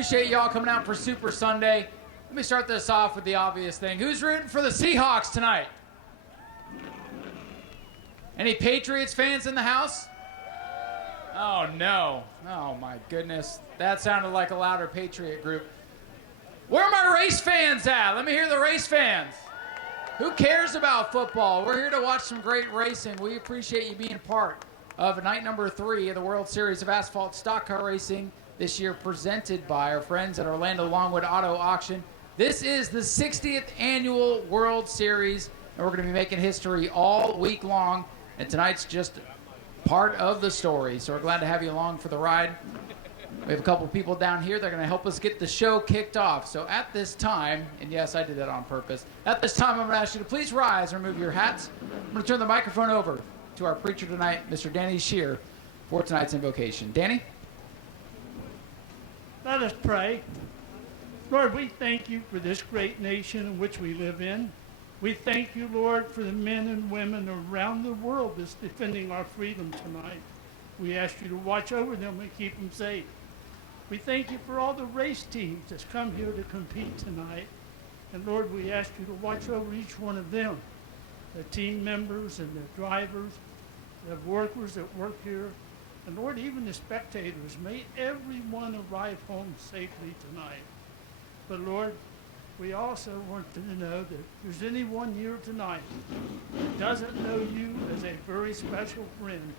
appreciate y'all coming out for Super Sunday. Let me start this off with the obvious thing. Who's rooting for the Seahawks tonight? Any Patriots fans in the house? Oh, no. Oh, my goodness. That sounded like a louder Patriot group. Where are my race fans at? Let me hear the race fans. Who cares about football? We're here to watch some great racing. We appreciate you being part of night number 3 of the World Series of Asphalt Stock Car Racing this year, presented by our friends at Orlando Longwood Auto Auction. This is the 60th annual World Series, and we're going to be making history all week long, and tonight's just part of the story. So we're glad to have you along for the ride. We have a couple people down here that are going to help us get the show kicked off. So at this time, and yes, I did that on purpose, at this time I'm going to ask you to please rise and remove your hats. I'm going to turn the microphone over to our preacher tonight, Mr. Danny Shear, for tonight's invocation. Danny? Let us pray. Lord, we thank you for this great nation in which we live in. We thank you, Lord, for the men and women around the world that's defending our freedom tonight. We ask you to watch over them and keep them safe. We thank you for all the race teams that's come here to compete tonight. And Lord, we ask you to watch over each one of them, the team members and the drivers, the workers that work here, and Lord, even the spectators. May everyone arrive home safely tonight. But Lord, we also want to know that if there's anyone here tonight that doesn't know you as a very special friend,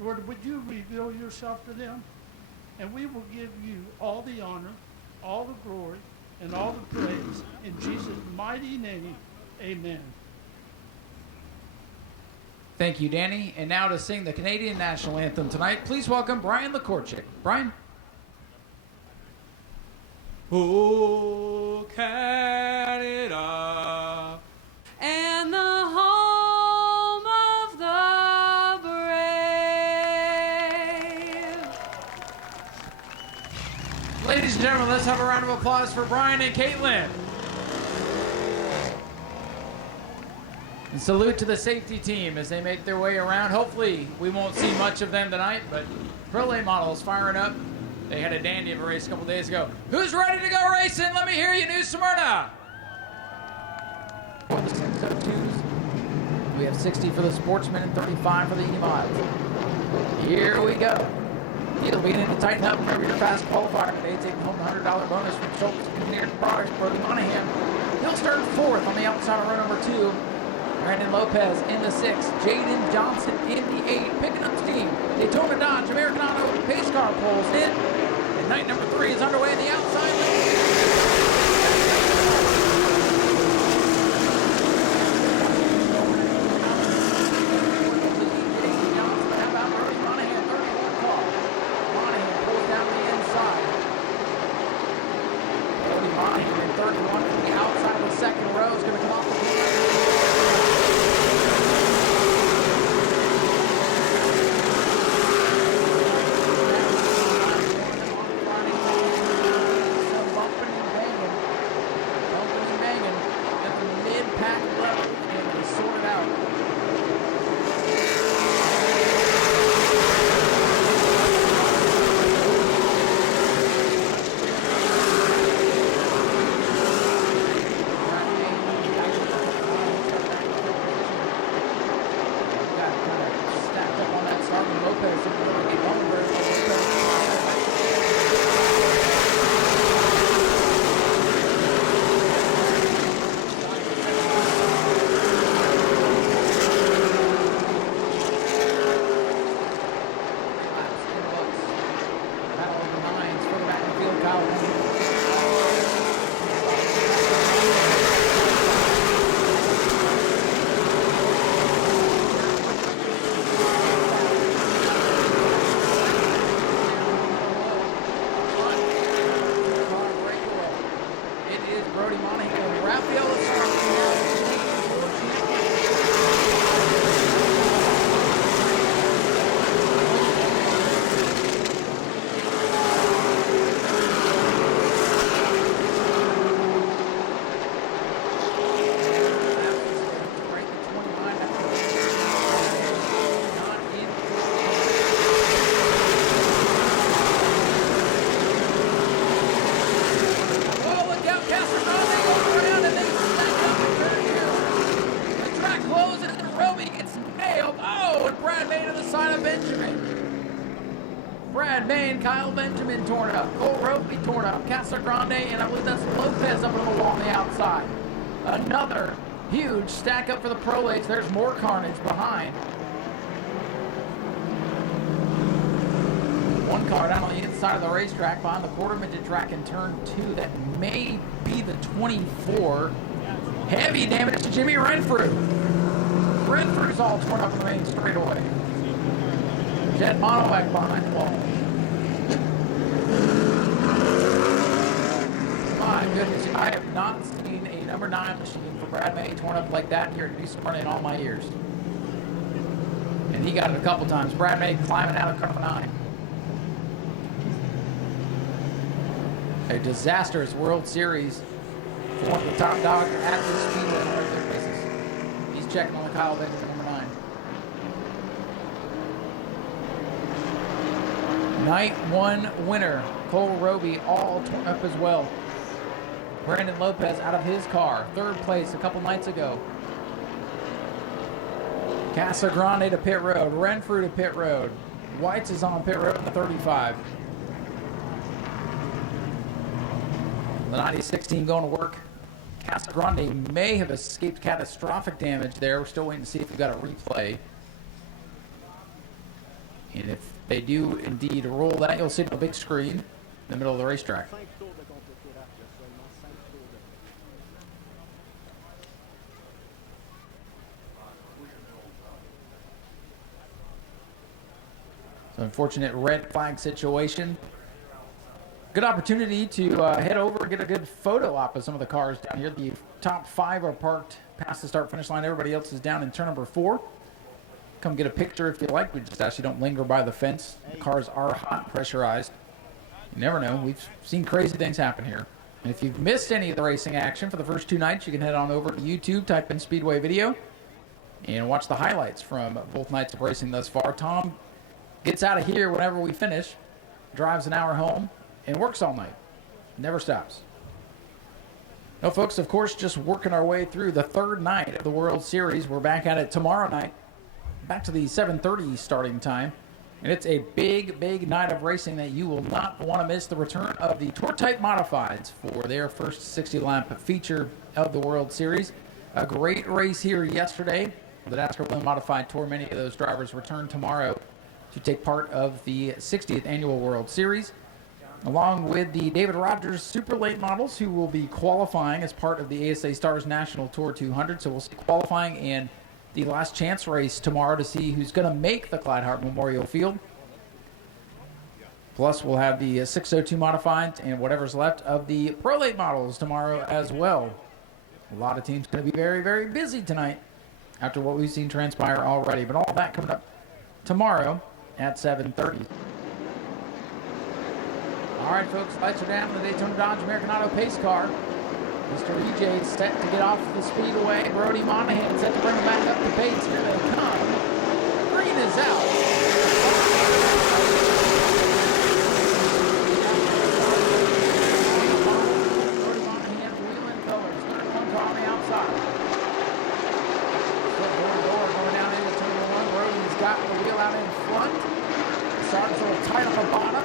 Lord, would you reveal yourself to them? And we will give you all the honor, all the glory, and all the praise. In Jesus' mighty name, amen. Thank you, Danny. And now to sing the Canadian National Anthem tonight, please welcome Brian LaCourchick. Brian? Oh, Canada, and the home of the brave. Ladies and gentlemen, let's have a round of applause for Brian and Caitlin. And salute to the safety team as they make their way around. Hopefully, we won't see much of them tonight, but Pro Late models firing up. They had a dandy of a race a couple days ago. Who's ready to go racing? Let me hear you, Nau Smyrna. For the 602s, we have 60 for the Sportsman and 35 for the E-Mods. Here we go. He'll beginning to tighten up. Remember your fast qualifier today, taking home the $100 bonus from Schultz Engineered Products. Brody Monahan. He'll start 4th on the outside of row number 2. Brandon Lopez in the 6, Jaden Johnson in the 8, picking up steam. Daytona Dodge, American Auto, pace car pulls in. And night number 3 is underway in the outside. How about Brody Monahan, 31 car. Monahan pulls down the inside. Brody Monahan in 31 from the outside of the second row is going to come off the line. Kyle Benjamin torn up. Cole Roby torn up. Casa Grande, and I believe that's Lopez up on the wall on the outside. Another huge stack up for the prolates. There's more carnage behind. One car down on the inside of the racetrack behind the quarter midget track in turn 2. That may be the 24. Heavy damage to Jimmy Renfrew. Renfrew's all torn up in the main straightaway. Jet Monowak behind the wall. My goodness, I have not seen a number 9 machine for Brad May torn up like that here at New Smyrna in all my years. And he got it a couple times. Brad May climbing out of car 9. A disastrous World Series for one of the top dogs at the Speedway on a regular basis. He's checking on the Kyle Benjamin number 9. Night 1 winner, Cole Roby, all torn up as well. Brandon Lopez out of his car, 3rd place a couple nights ago. Casa Grande to pit road, Renfrew to pit road. Whites is on pit road in the 35. The 96 team going to work. Casa Grande may have escaped catastrophic damage there. We're still waiting to see if we've got a replay. And if they do indeed roll that, you'll see it on the big screen in the middle of the racetrack. So unfortunate red flag situation. Good opportunity to head over and get a good photo op of some of the cars down here. The top 5 are parked past the start finish line. Everybody else is down in turn number 4. Come get a picture if you like. We just actually don't linger by the fence. The cars are hot, pressurized. You never know. We've seen crazy things happen here. And if you've missed any of the racing action for the first 2 nights, you can head on over to YouTube, type in Speedway video, and watch the highlights from both nights of racing thus far. Tom gets out of here whenever we finish, drives an hour home, and works all night. Never stops. No, folks, of course, just working our way through the 3rd night of the World Series. We're back at it tomorrow night, back to the 7:30 starting time. And it's a big, big night of racing that you will not want to miss. The return of the Tour Type Modifieds for their first 60-lap feature of the World Series. A great race here yesterday. The NASCAR Lynne Modified Tour, many of those drivers return tomorrow to take part of the 60th Annual World Series, along with the David Rogers Super Late Models, who will be qualifying as part of the ASA Stars National Tour 200. So we'll see qualifying and the last chance race tomorrow to see who's going to make the Clyde Hart Memorial Field. Plus, we'll have the 602 Modified and whatever's left of the Pro Late Models tomorrow as well. A lot of teams going to be very, very busy tonight after what we've seen transpire already. But all that coming up tomorrow at 7:30. All right, folks, lights are down on the Daytona Dodge American Auto pace car. Mr. EJ set to get off the speedway. Brody Monahan set to bring him back up to pace. Here they come. Green is out. Brody Monahan, wheeling colors. Third one car on the outside. Going down into turn 1. Brody's got the wheel out in front. Starts a little tight on the bottom.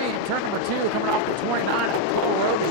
And turn number 2 coming off the 29 of Cole Roby.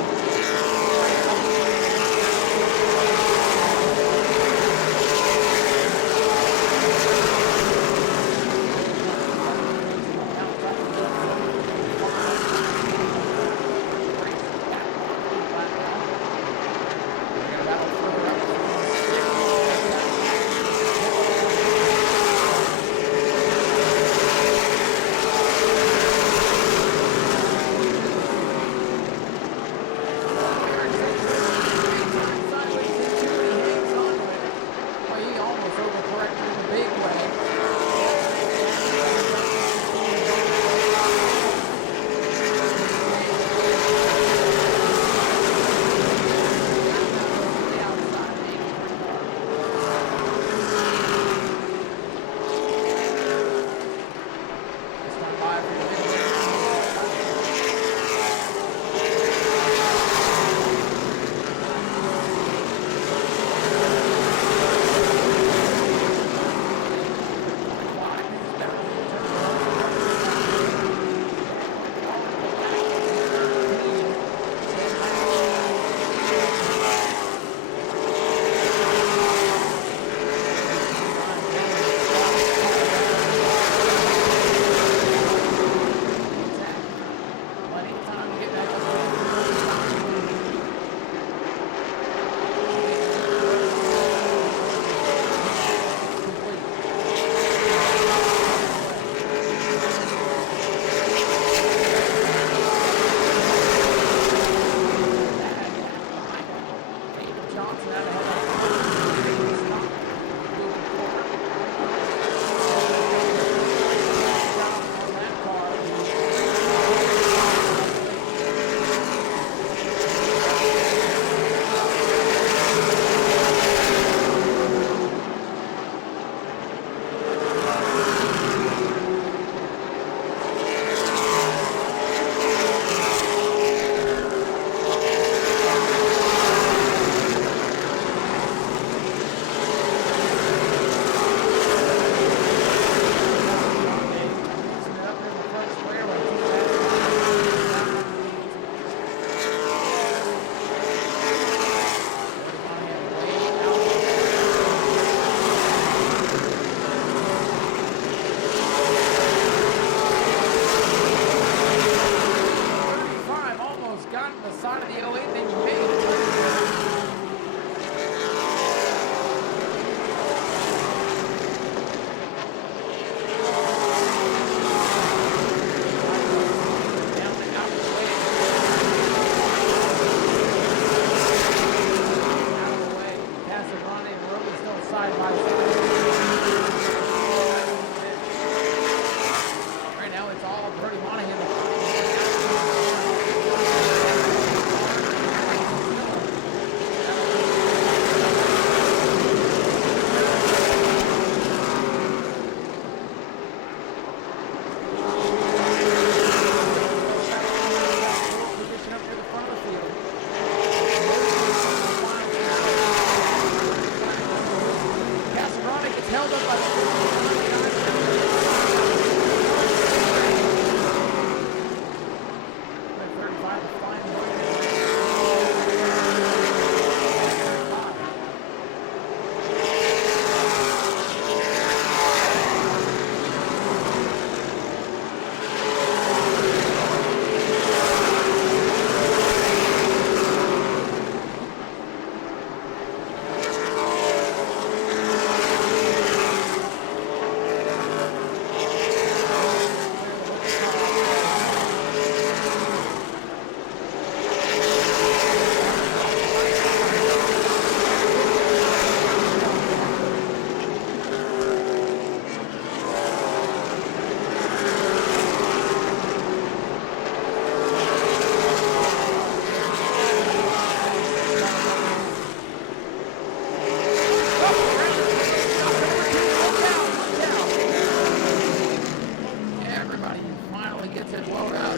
John said, load up.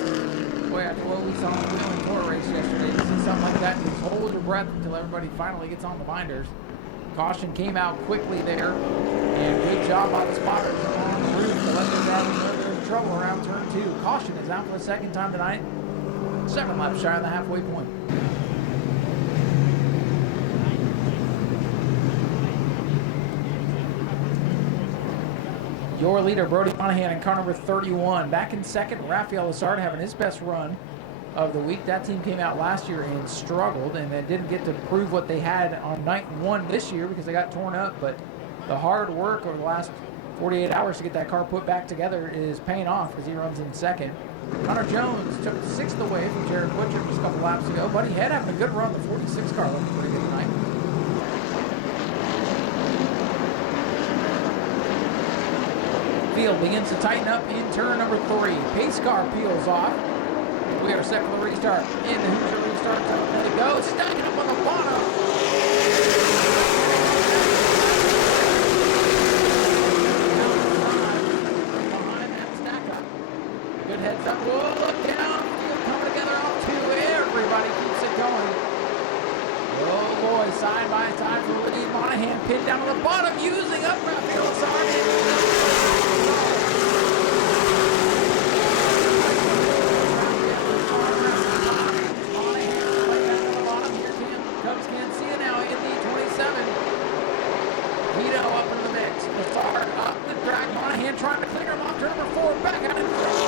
Boy, after what we saw on the Wheeling Tour race yesterday, to see something like that, you just hold your breath until everybody finally gets on the binders. Caution came out quickly there, and good job by the spotters on the roof to let the drivers know they're in trouble around turn 2. Caution is out for the second time tonight. 7 laps shy of the halfway point. Your leader, Brody Monahan, in car number 31. Back in second, Rafael Lazard having his best run of the week. That team came out last year and struggled, and then didn't get to prove what they had on night 1 this year because they got torn up. But the hard work over the last 48 hours to get that car put back together is paying off as he runs in second. Connor Jones took 6th away from Jared Butcher just a couple laps ago. Buddy Head having a good run. The 46 car looking pretty good tonight. Field begins to tighten up in turn number 3. Pace car peels off. We are set for the restart. In the Hoosier restart zone. There they go. Stacking up on the bottom. Behind that stack up. Good heads up. Whoa, look down. Field coming together off 2. Everybody keeps it going. Oh boy, side by side for Lynne. Monahan pinned down on the bottom, using up Rafael Lazard. Trying to clear him off turn number 4, back out in front.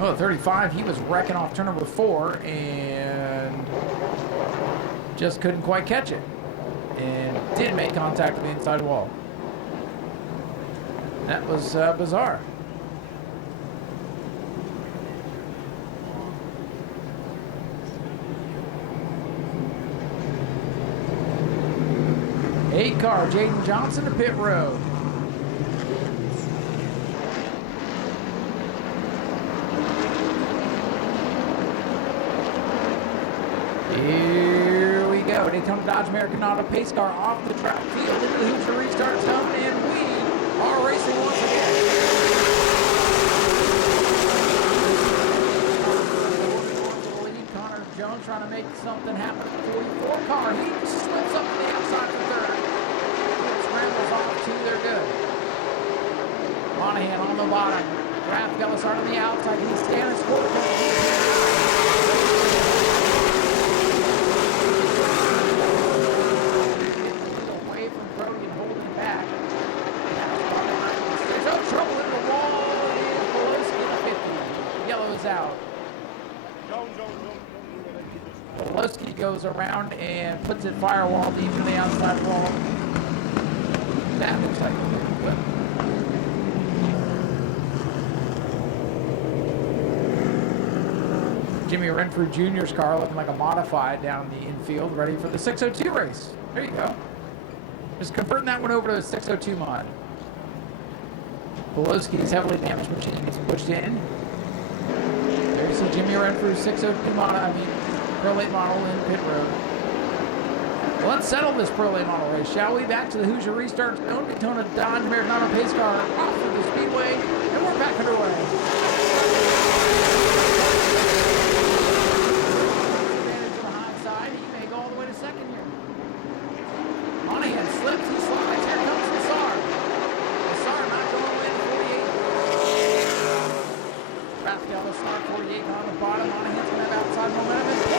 Well, 35, he was wrecking off turn number 4 and just couldn't quite catch it. And did make contact with the inside wall. That was bizarre. 8 car, Jaden Johnson to pit road. Here we go. Daytona Dodge American Auto pace car off the track field into the Hoosier restart zone, and we are racing once again. Connor Jones trying to make something happen. 44 car. He slips up to the outside for third. Scrambles off two. They're good. Monahan on the bottom. Raph Gellisard on the outside. He's standing score. Away from Brody and holding back. There's no trouble in the wall. And Walentynski in the 50. Yellow's out. Walentynski goes around and puts it firewall deep in the outside wall. That looks like a good whip. Jimmy Renfrew Jr.'s car looking like a modified down the infield, ready for the 602 race. There you go. Just converting that one over to a 602 mod. Poloski's heavily damaged machine gets pushed in. There's the Jimmy Renfrew 602 model, Pro Late model in pit road. Well, let's settle this Pro Late model race, shall we? Back to the Hoosier restart zone. Daytona Dodge American Auto pace car off of the Speedway, and we're back underway. Advantage on the high side. He may go all the way to second here. Monahan slips. He slides. Here comes Nassar. Nassar not going away to 48. Raphael Nassar 48 on the bottom. Monahan's going to have outside momentum.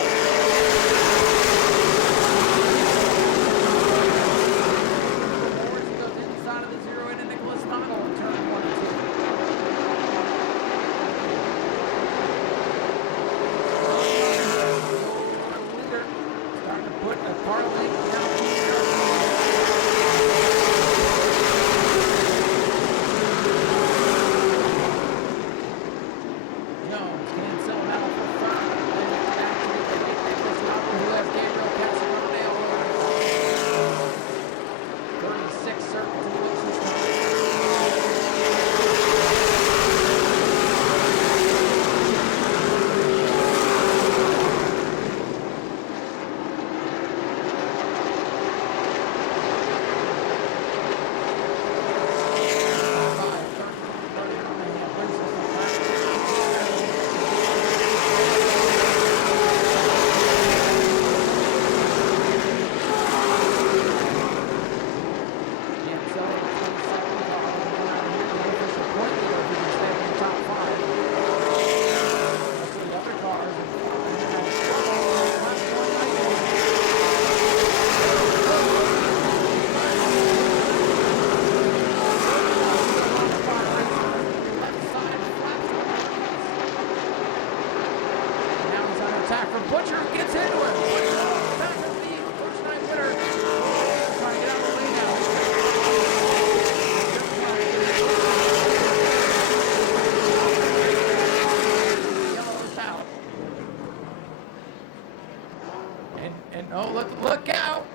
Look out!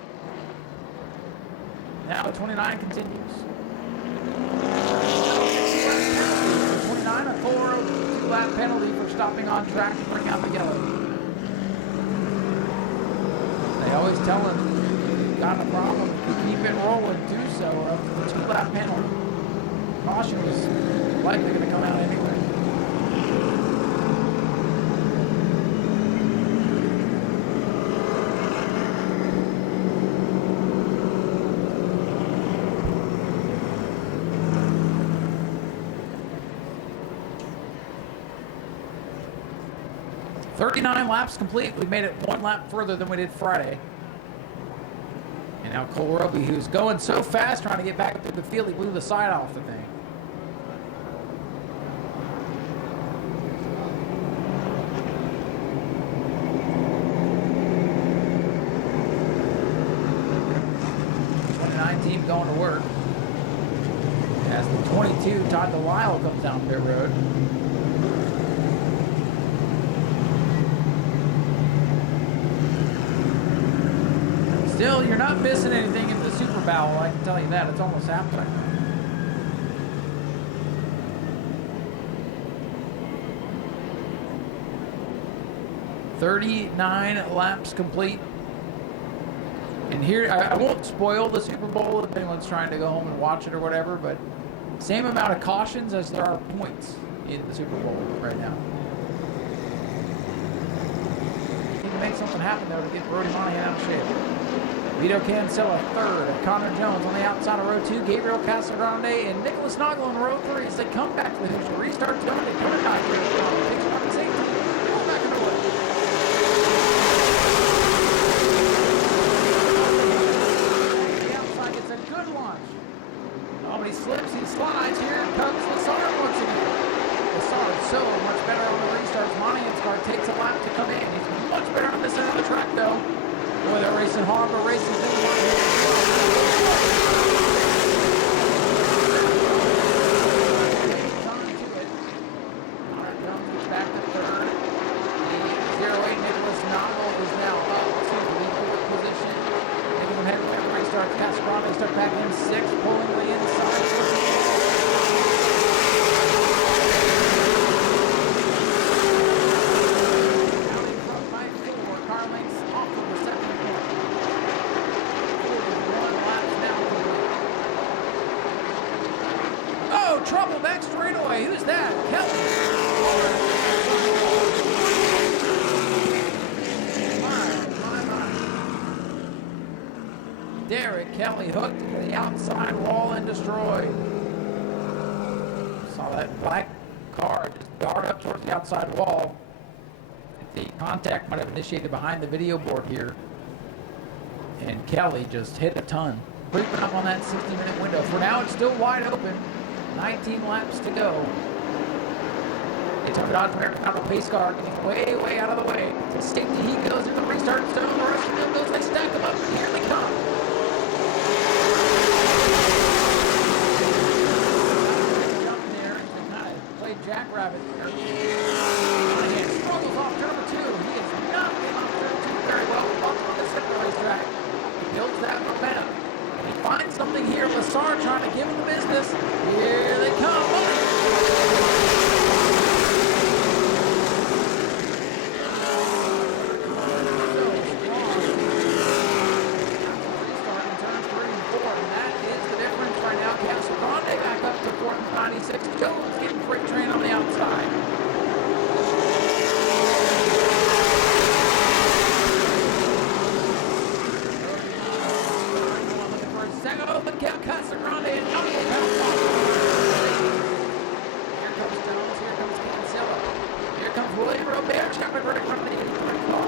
Now 29 continues. 29, a 4-2-lap penalty for stopping on track to bring out the yellow. They always tell him, if you've got a problem, keep it rolling, do so, or up to the 2-lap penalty. Caution is likely going to come out anyway. "39 laps complete." We made it 1 lap further than we did Friday. And now Cole Roby, who's going so fast trying to get back up to the field, he blew the side off the thing. Team going to work as the 22 Todd Delisle comes down pit road. Still, you're not missing anything in the super foul, I can tell you that. It's almost halftime. "39 laps complete." And here, I won't spoil the Super Bowl if anyone's trying to go home and watch it or whatever, but same amount of cautions as there are points in the Super Bowl right now. Need to make something happen, though, to get Brody Monahan out of shape. Vito Cancella third, Connor Jones on the outside of row 2, Gabriel Casagrande and Nicholas Nagel in row 3 as they come back to the Hoosier. Restart's going to Connor Nagel. Picks up the safety. Go back into it. A good launch. Oh, but he slips, he slides. Here comes Lassard once again. Lassard so much better on the restarts. Monahan's car takes a lap to come in. He's much better on this end of the track, though. Boy, they're racing hard, but racing things. Back to third. The 08 Nicholas Nagel is now up to the fourth position. Making them head for every restart. Casagrande start back in sixth, pulling the inside. Down in front by 4. Car lengths off of the second point. 41 laps now. Oh, trouble back straightaway. Who's that? Kelly. Derek Kelly hooked to the outside wall and destroyed. Saw that black car just dart up towards the outside wall. The contact might have initiated behind the video board here. And Kelly just hit a ton. Creeping up on that 60-minute window. For now, it's still wide open. 19 laps to go. They took it on from out of the pace car, getting way, way out of the way. To safety, he goes in the restart zone. The rest of them goes, they stack them up. Here they come. Jumping there and kind of played jackrabbit there. Monahan struggles off turn number 2. He is not getting off turn 2 very well. Walks on the second racetrack. He builds that momentum. And he finds something here. Lassard trying to give him the business. Here they come. Jones getting freight train on the outside. Looking for a second. Oh, look out, Casagrande and Nagel bounce off. Here comes Jones. Here comes Cancella. Here comes William Robert. Shepard right in front of the 83 car.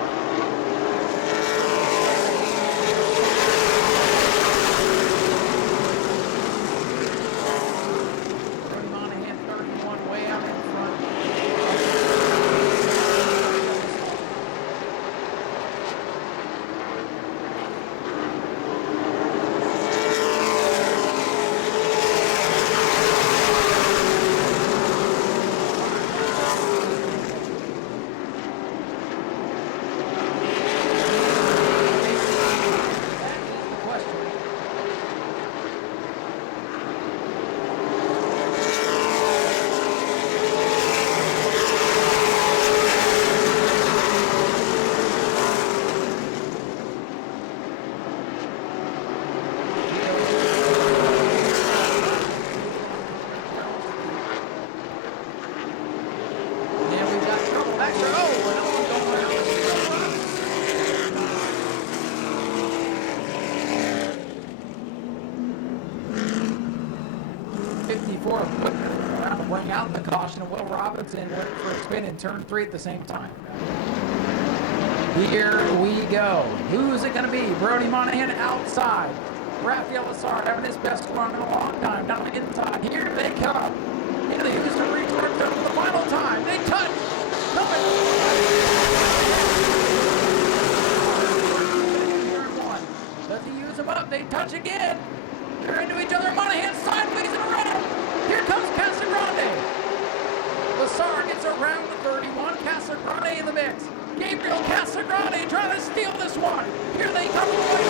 Will Robinson went for a spin in turn 3 at the same time. Here we go. Who's it going to be? Brody Monahan outside. Rafael Lassard having his best run in a long time. Down the inside. Here they come. Into the Houston retort zone for the final time. They touch. Does he use them up? They touch again. They're into each other. Monahan sideways and around. Here comes Casagrande. Lassard gets around the 31. Casagrande in the mix. Gabriel Casagrande trying to steal this one. Here they come away.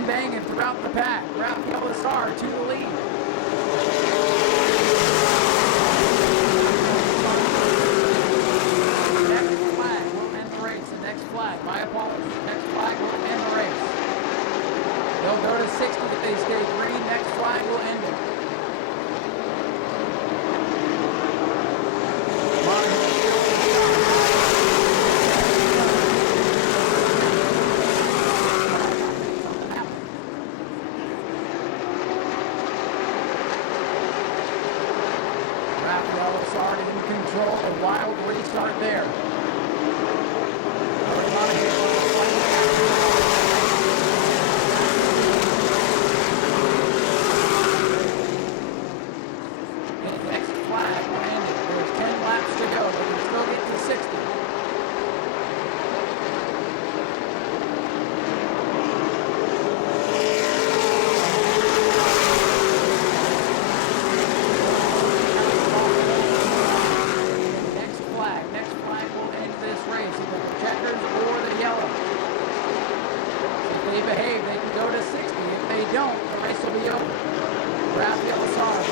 and banging throughout the pack. Raphael Lassard to the lead. Next flag will end the race. The next flag, my apologies. Next flag will end the race. They'll go to 60 if they stay green. Next flag will end it. Raphael Lassard in control. A wild restart there. Next flag will end it. There's 10 laps to go. They can still get to 60. Next flag will end this race, either the checkers or the yellow. If they behave, they can go to 60. If they don't, the race will be over. Raphael Lassard.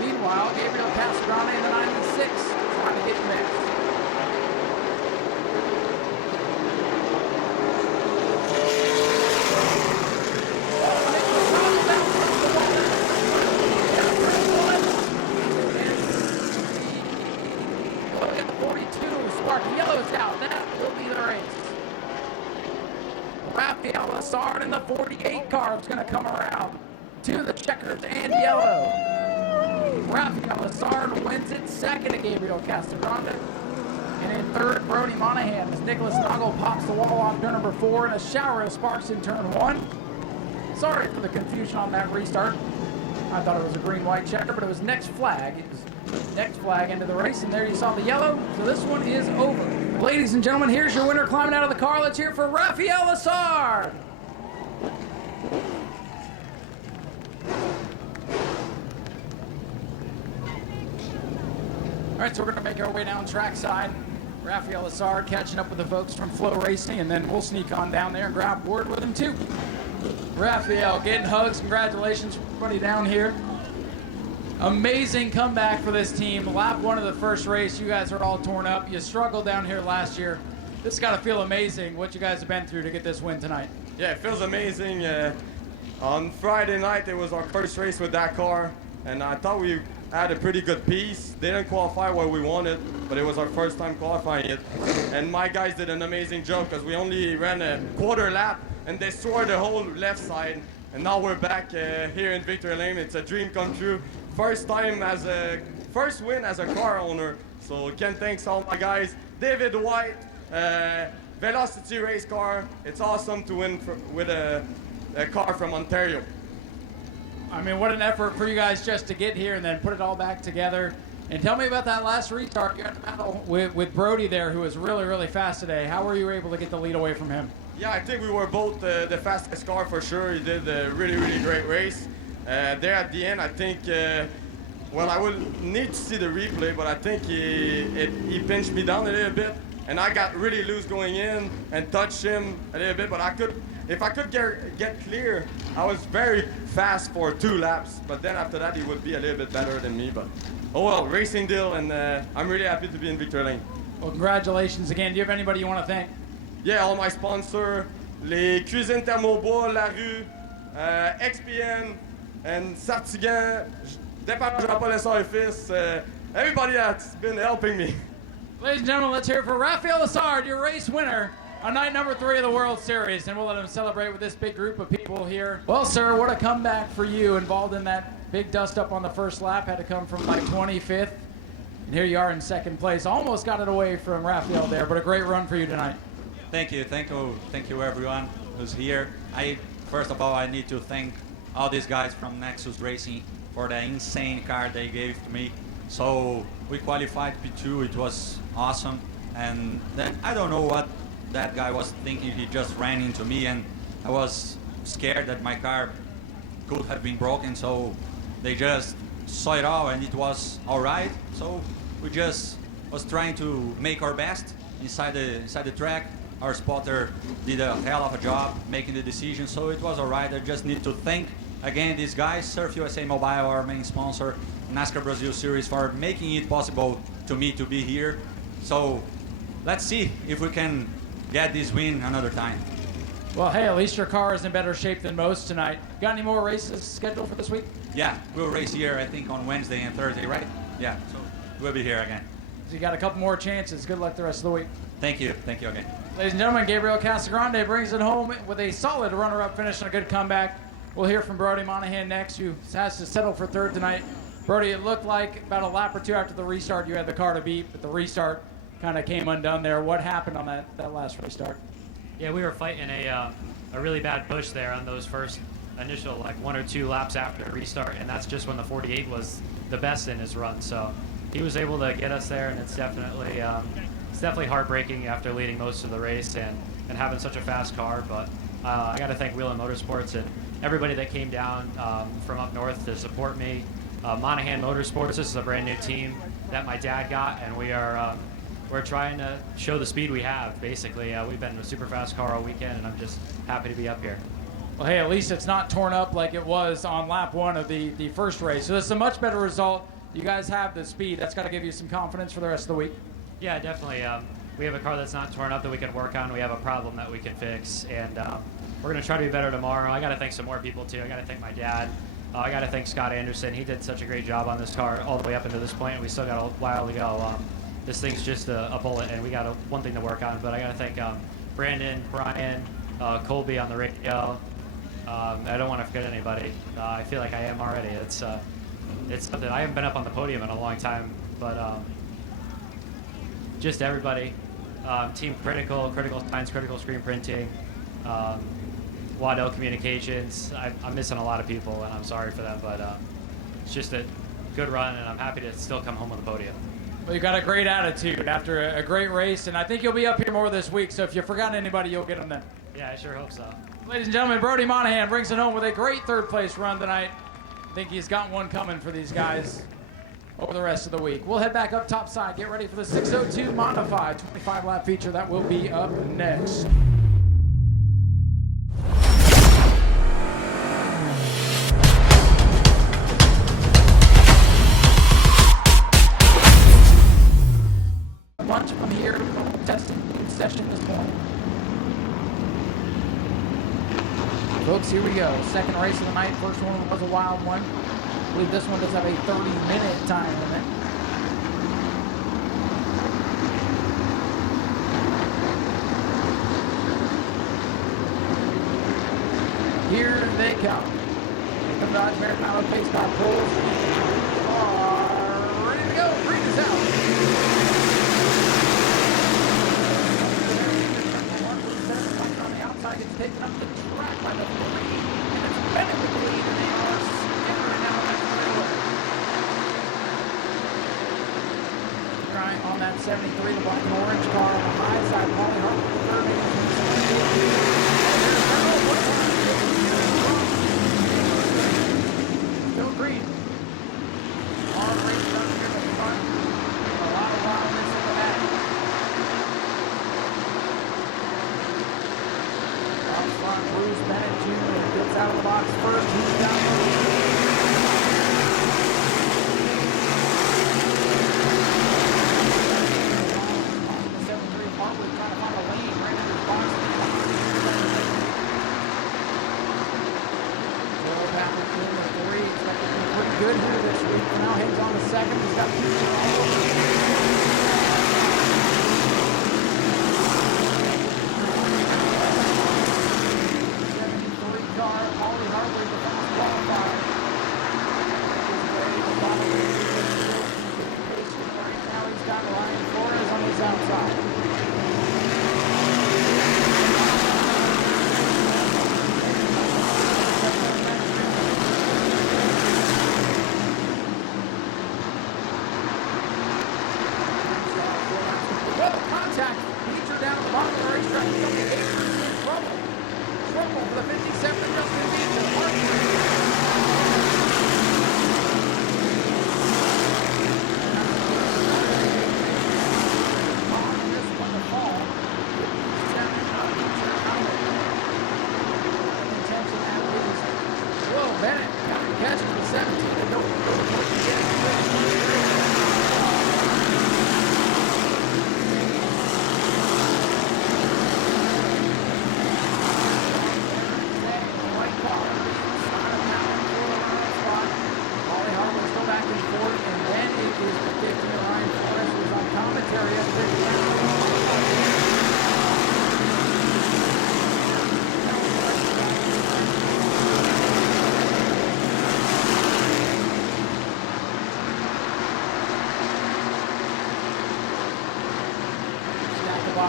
Meanwhile, Gabriel Castrone in the 96 trying to get mixed. Spark yellow's out. That will be the race. Raphael Lassard in the 48 car is going to come around to the checkers and yellow. Raphael Lassard wins it second to Gabriel Castrone. And in third, Brody Monahan as Nicholas Noggle pops the wall off turn number 4 and a shower of sparks in turn 1. Sorry for the confusion on that restart. I thought it was a green-white checker, but it was next flag. It was next flag into the race, and there you saw the yellow. So this one is over. Ladies and gentlemen, here's your winner climbing out of the car. Let's hear it for Raphael Lassard. All right, so we're going to make our way down trackside. Raphael Lassard catching up with the folks from Flow Racing, and then we'll sneak on down there and grab word with him too. Raphael getting hugs. Congratulations, everybody down here. Amazing comeback for this team. Lap 1 of the first race, you guys are all torn up. You struggled down here last year. This has got to feel amazing what you guys have been through to get this win tonight. Yeah, it feels amazing. On Friday night, it was our first race with that car, and I thought we had a pretty good piece. They didn't qualify what we wanted, but it was our first time qualifying it. And my guys did an amazing job because we only ran a quarter lap, and they soared the whole left side. And now we're back here in Victory Lane. It's a dream come true. First win as a car owner. So can't thank all my guys. David White, Velocity race car. It's awesome to win with a car from Ontario. I mean, what an effort for you guys just to get here and then put it all back together. And tell me about that last restart. You had a battle with Brody there, who was really, really fast today. How were you able to get the lead away from him? Yeah, I think we were both the fastest car for sure. He did a really, really great race. There at the end, I think, well, I will need to see the replay, but I think he pinched me down a little bit, and I got really loose going in and touched him a little bit, but if I could get clear, I was very fast for 2 laps, but then after that, he would be a little bit better than me, but oh well, racing deal, and I'm really happy to be in Victory Lane. Well, congratulations again. Do you have anybody you want to thank? Yeah, all my sponsors, les Cuisines Thermobois, La Rue, XPN, and Sartigan, Dépanneur Jean-Paul Essard et Fils, everybody that's been helping me. Ladies and gentlemen, let's hear it for Raphael Lassard, your race winner on night number 3 of the World Series. And we'll let him celebrate with this big group of people here. Well, sir, what a comeback for you, involved in that big dust-up on the first lap. Had to come from like 25th. And here you are in second place. Almost got it away from Raphael there, but a great run for you tonight. Thank you everyone who's here. First of all, I need to thank all these guys from Nexus Racing for the insane car they gave to me. So we qualified P2, it was awesome. And then I don't know what that guy was thinking, he just ran into me and I was scared that my car could have been broken, so they just saw it all and it was all right. So we just was trying to make our best inside the track. Our spotter did a hell of a job making the decision, so it was all right. I just need to thank again these guys, Surf USA Mobile, our main sponsor, NASCAR Brazil Series, for making it possible to me to be here. So let's see if we can get this win another time. Well, hey, at least your car is in better shape than most tonight. Got any more races scheduled for this week? Yeah, we'll race here, I think, on Wednesday and Thursday, right? Yeah, so we'll be here again. So you got a couple more chances. Good luck the rest of the week. Thank you again. Ladies and gentlemen, Gabriel Casagrande brings it home with a solid runner-up finish and a good comeback. We'll hear from Brody Monahan next, who has to settle for third tonight. Brody, it looked like about a lap or two after the restart you had the car to beat, but the restart kind of came undone there. What happened on that last restart? Yeah, we were fighting a really bad push there on those first initial like 1 or 2 laps after the restart, and that's just when the 48 was the best in his run. So he was able to get us there, and it's definitely heartbreaking after leading most of the race and having such a fast car. But I got to thank Whelen Motorsports and everybody that came down from up north to support me. Monahan Motorsports, this is a brand new team that my dad got, and we're trying to show the speed we have. Basically, we've been in a super fast car all weekend, and I'm just happy to be up here. Well, hey, at least it's not torn up like it was on lap 1 of the first race. So this is a much better result. You guys have the speed. That's got to give you some confidence for the rest of the week. Yeah, definitely. We have a car that's not torn up that we can work on. We have a problem that we can fix, and we're going to try to be better tomorrow. I got to thank some more people, too. I got to thank my dad. I got to thank Scott Anderson. He did such a great job on this car all the way up into this point, and we still got a while to go. This thing's just a bullet, and we got one thing to work on. But I got to thank Brandon, Brian, Colby on the radio. I don't want to forget anybody. I feel like I am already. It's something. I haven't been up on the podium in a long time, but just everybody. Team Critical Science, Critical Screen Printing, Waddell Communications. I'm missing a lot of people, and I'm sorry for that, but it's just a good run, and I'm happy to still come home with the podium. Well, you got a great attitude after a great race, and I think you'll be up here more this week, so if you forgot anybody, you'll get them then. Yeah, I sure hope so. Ladies and gentlemen, Brody Monahan brings it home with a great third-place run tonight. I think he's got one coming for these guys over the rest of the week. We'll head back up top side. Get ready for the 602 Modified 25-lap feature. That will be up next. Lunch from here, testing session this morning. Folks, here we go. Second race of the night. First one was a wild one. I believe this one does have a 30-minute time limit. Here they come. The Dodge Americano pace car pulls. Are ready to go. Green is out. On the outside, gets taken up the track by the 3. And it's Bennett with the lead, and they are skittering out that straightaway. Trying on that 73, the black and orange car on the high side. Paulie Harper with the third. Still green. All raced up here in the front. A lot of wildness in the back. Up front, Bruce Bennett Jr. gets out of the box first. He's down the lead. On the 73, Harwood trying to find a lane right into the box. Back in the 3, expected to be pretty good here this week. Now heads on the second. He's got Couture all over. 73 car, Paulie Hartley, the fast qualifier. His way to the bottom of the right now he's got Ryan Flores on his outside. Contact. Couture down at the bottom of the racetrack. He's going to be in trouble. Trouble for the 57 of Justin Beach.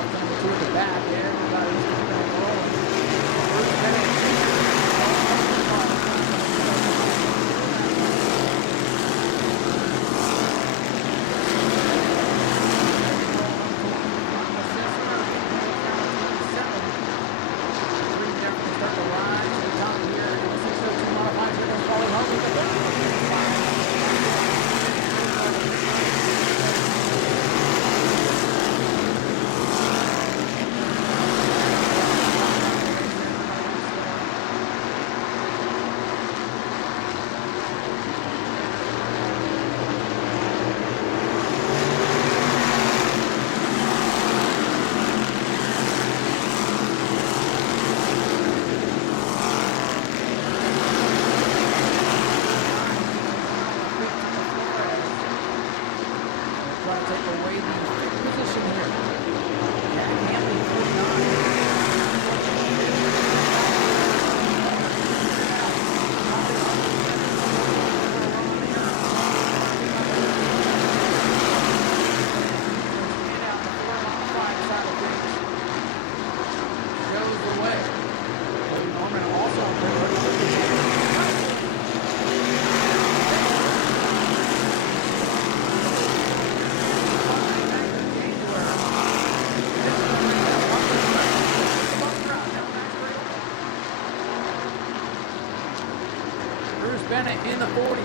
off. Number 2 at the back. Everybody's keeping it rolling. Bruce Bennett. Bennett in the 40.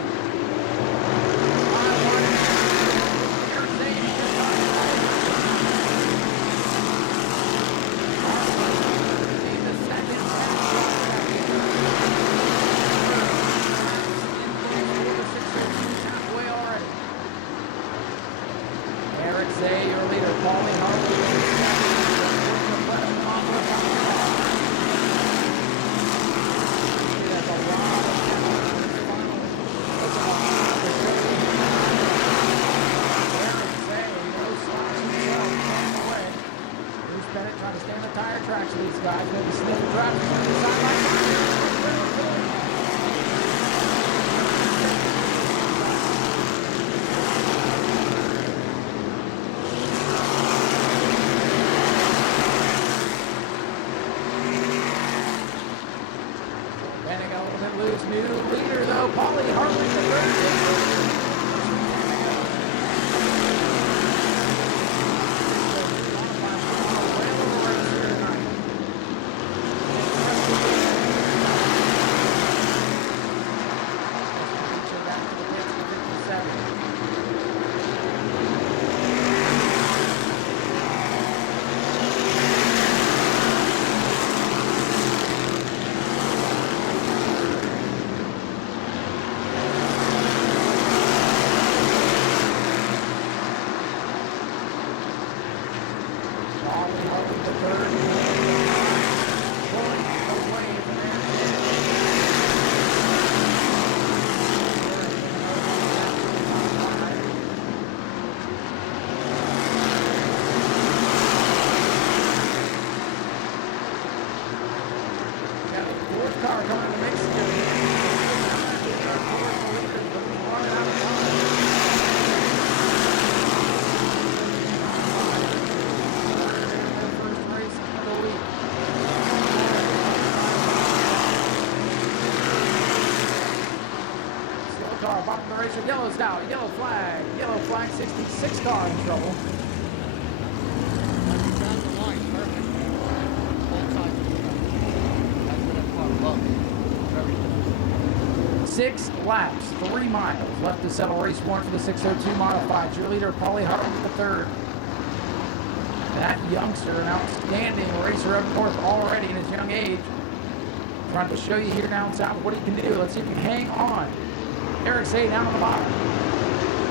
Yellow's out. Yellow flag, 66 car in trouble. Six laps, 3 miles left to settle race 1 for the 602 modified. Cheerleader Paulie Hartman the third. That youngster, an outstanding racer up north already in his young age. Trying to show you here down south what he can do. Let's see if he can hang on. Eric Say down on the bottom.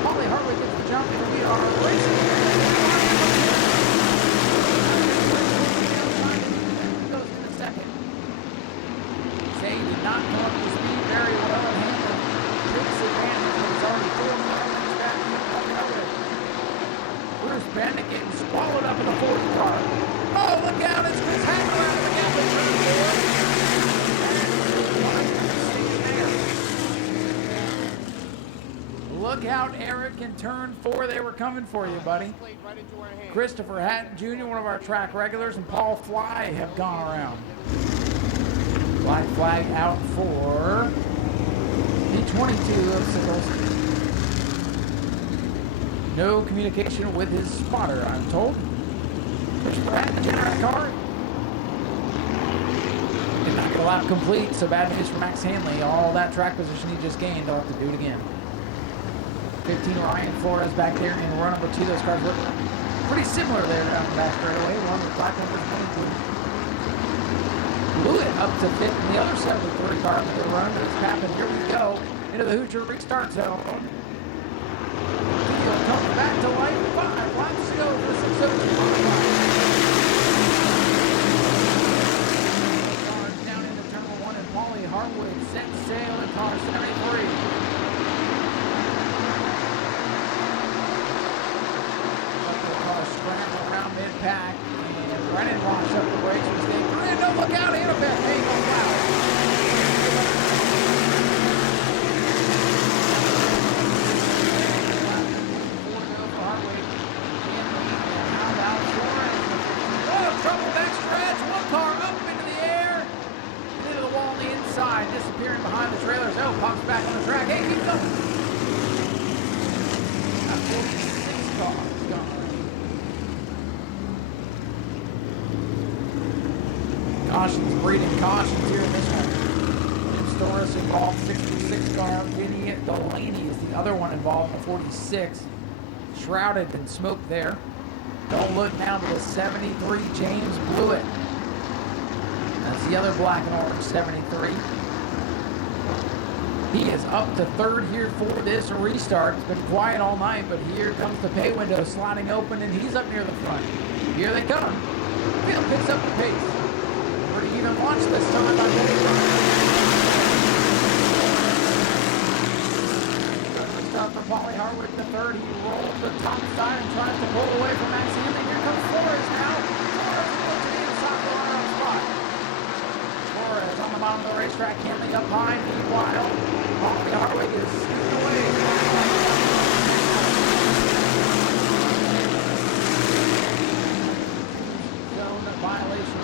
Paulie Hartley gets the jump, and we are racing. Goes in a second. Say did not come up to speed very well and handled takes advantage, but it's already 4 minutes back. Bruce Bennett getting swallowed up in the 4th car. Oh, look out! It's Chris Hacker out of the gap in turn 4. look out, Eric, in turn 4. They were coming for you, buddy. Christopher Hatton Jr., one of our track regulars, and Paul Fly have gone around. Black flag out for the 22 of Sickles. No communication with his spotter, I'm told. Christopher Hatton Jr. car. Did not get a lap complete, so bad news for Max Hanley. All that track position he just gained, they'll have to do it again. 15 Ryan Flores back there in run number 2. Those cars look pretty similar there down the back straightaway. One with black, one with 22. Blew it up to 5th, and the other 73 car with the run. It's happened. Here we go into the Hoosier restart zone. Field comes back to life. 5 laps to go for the 602 modified. Down into Terminal 1, and Paulie Hartwood set sail in car 73. Scramble around mid-pack, and Brennan locks up the brakes. Mistake. Brennan, no, look out, Annabeth. Hey, look out. Oh, trouble backstretch. One car up into the air, into the wall on the inside, disappearing behind the trailers. Oh, pops back on the track. Hey, keep going. Got 46 cars gone. Cautions, breeding cautions here in this one. Storis involved 66 car. Vinny Delaney is the other one involved in 46. Shrouded in smoke there. Don't look now to the 73. James Blewett. That's the other black and orange 73. He is up to 3rd here for this restart. It's been quiet all night, but here comes the pay window sliding open, and he's up near the front. Here they come. Field picks up the pace. Even launch this time by getting stuff for Paulie Hartwood the 3rd. He rolls the top side and tries to pull away from Max Hanley. Here comes Flores now. Flores goes to the inside of the line spot. Flores on the bottom of the racetrack. Hanley up high. Meanwhile, Paulie Hartwood is scooting away. Zone violation.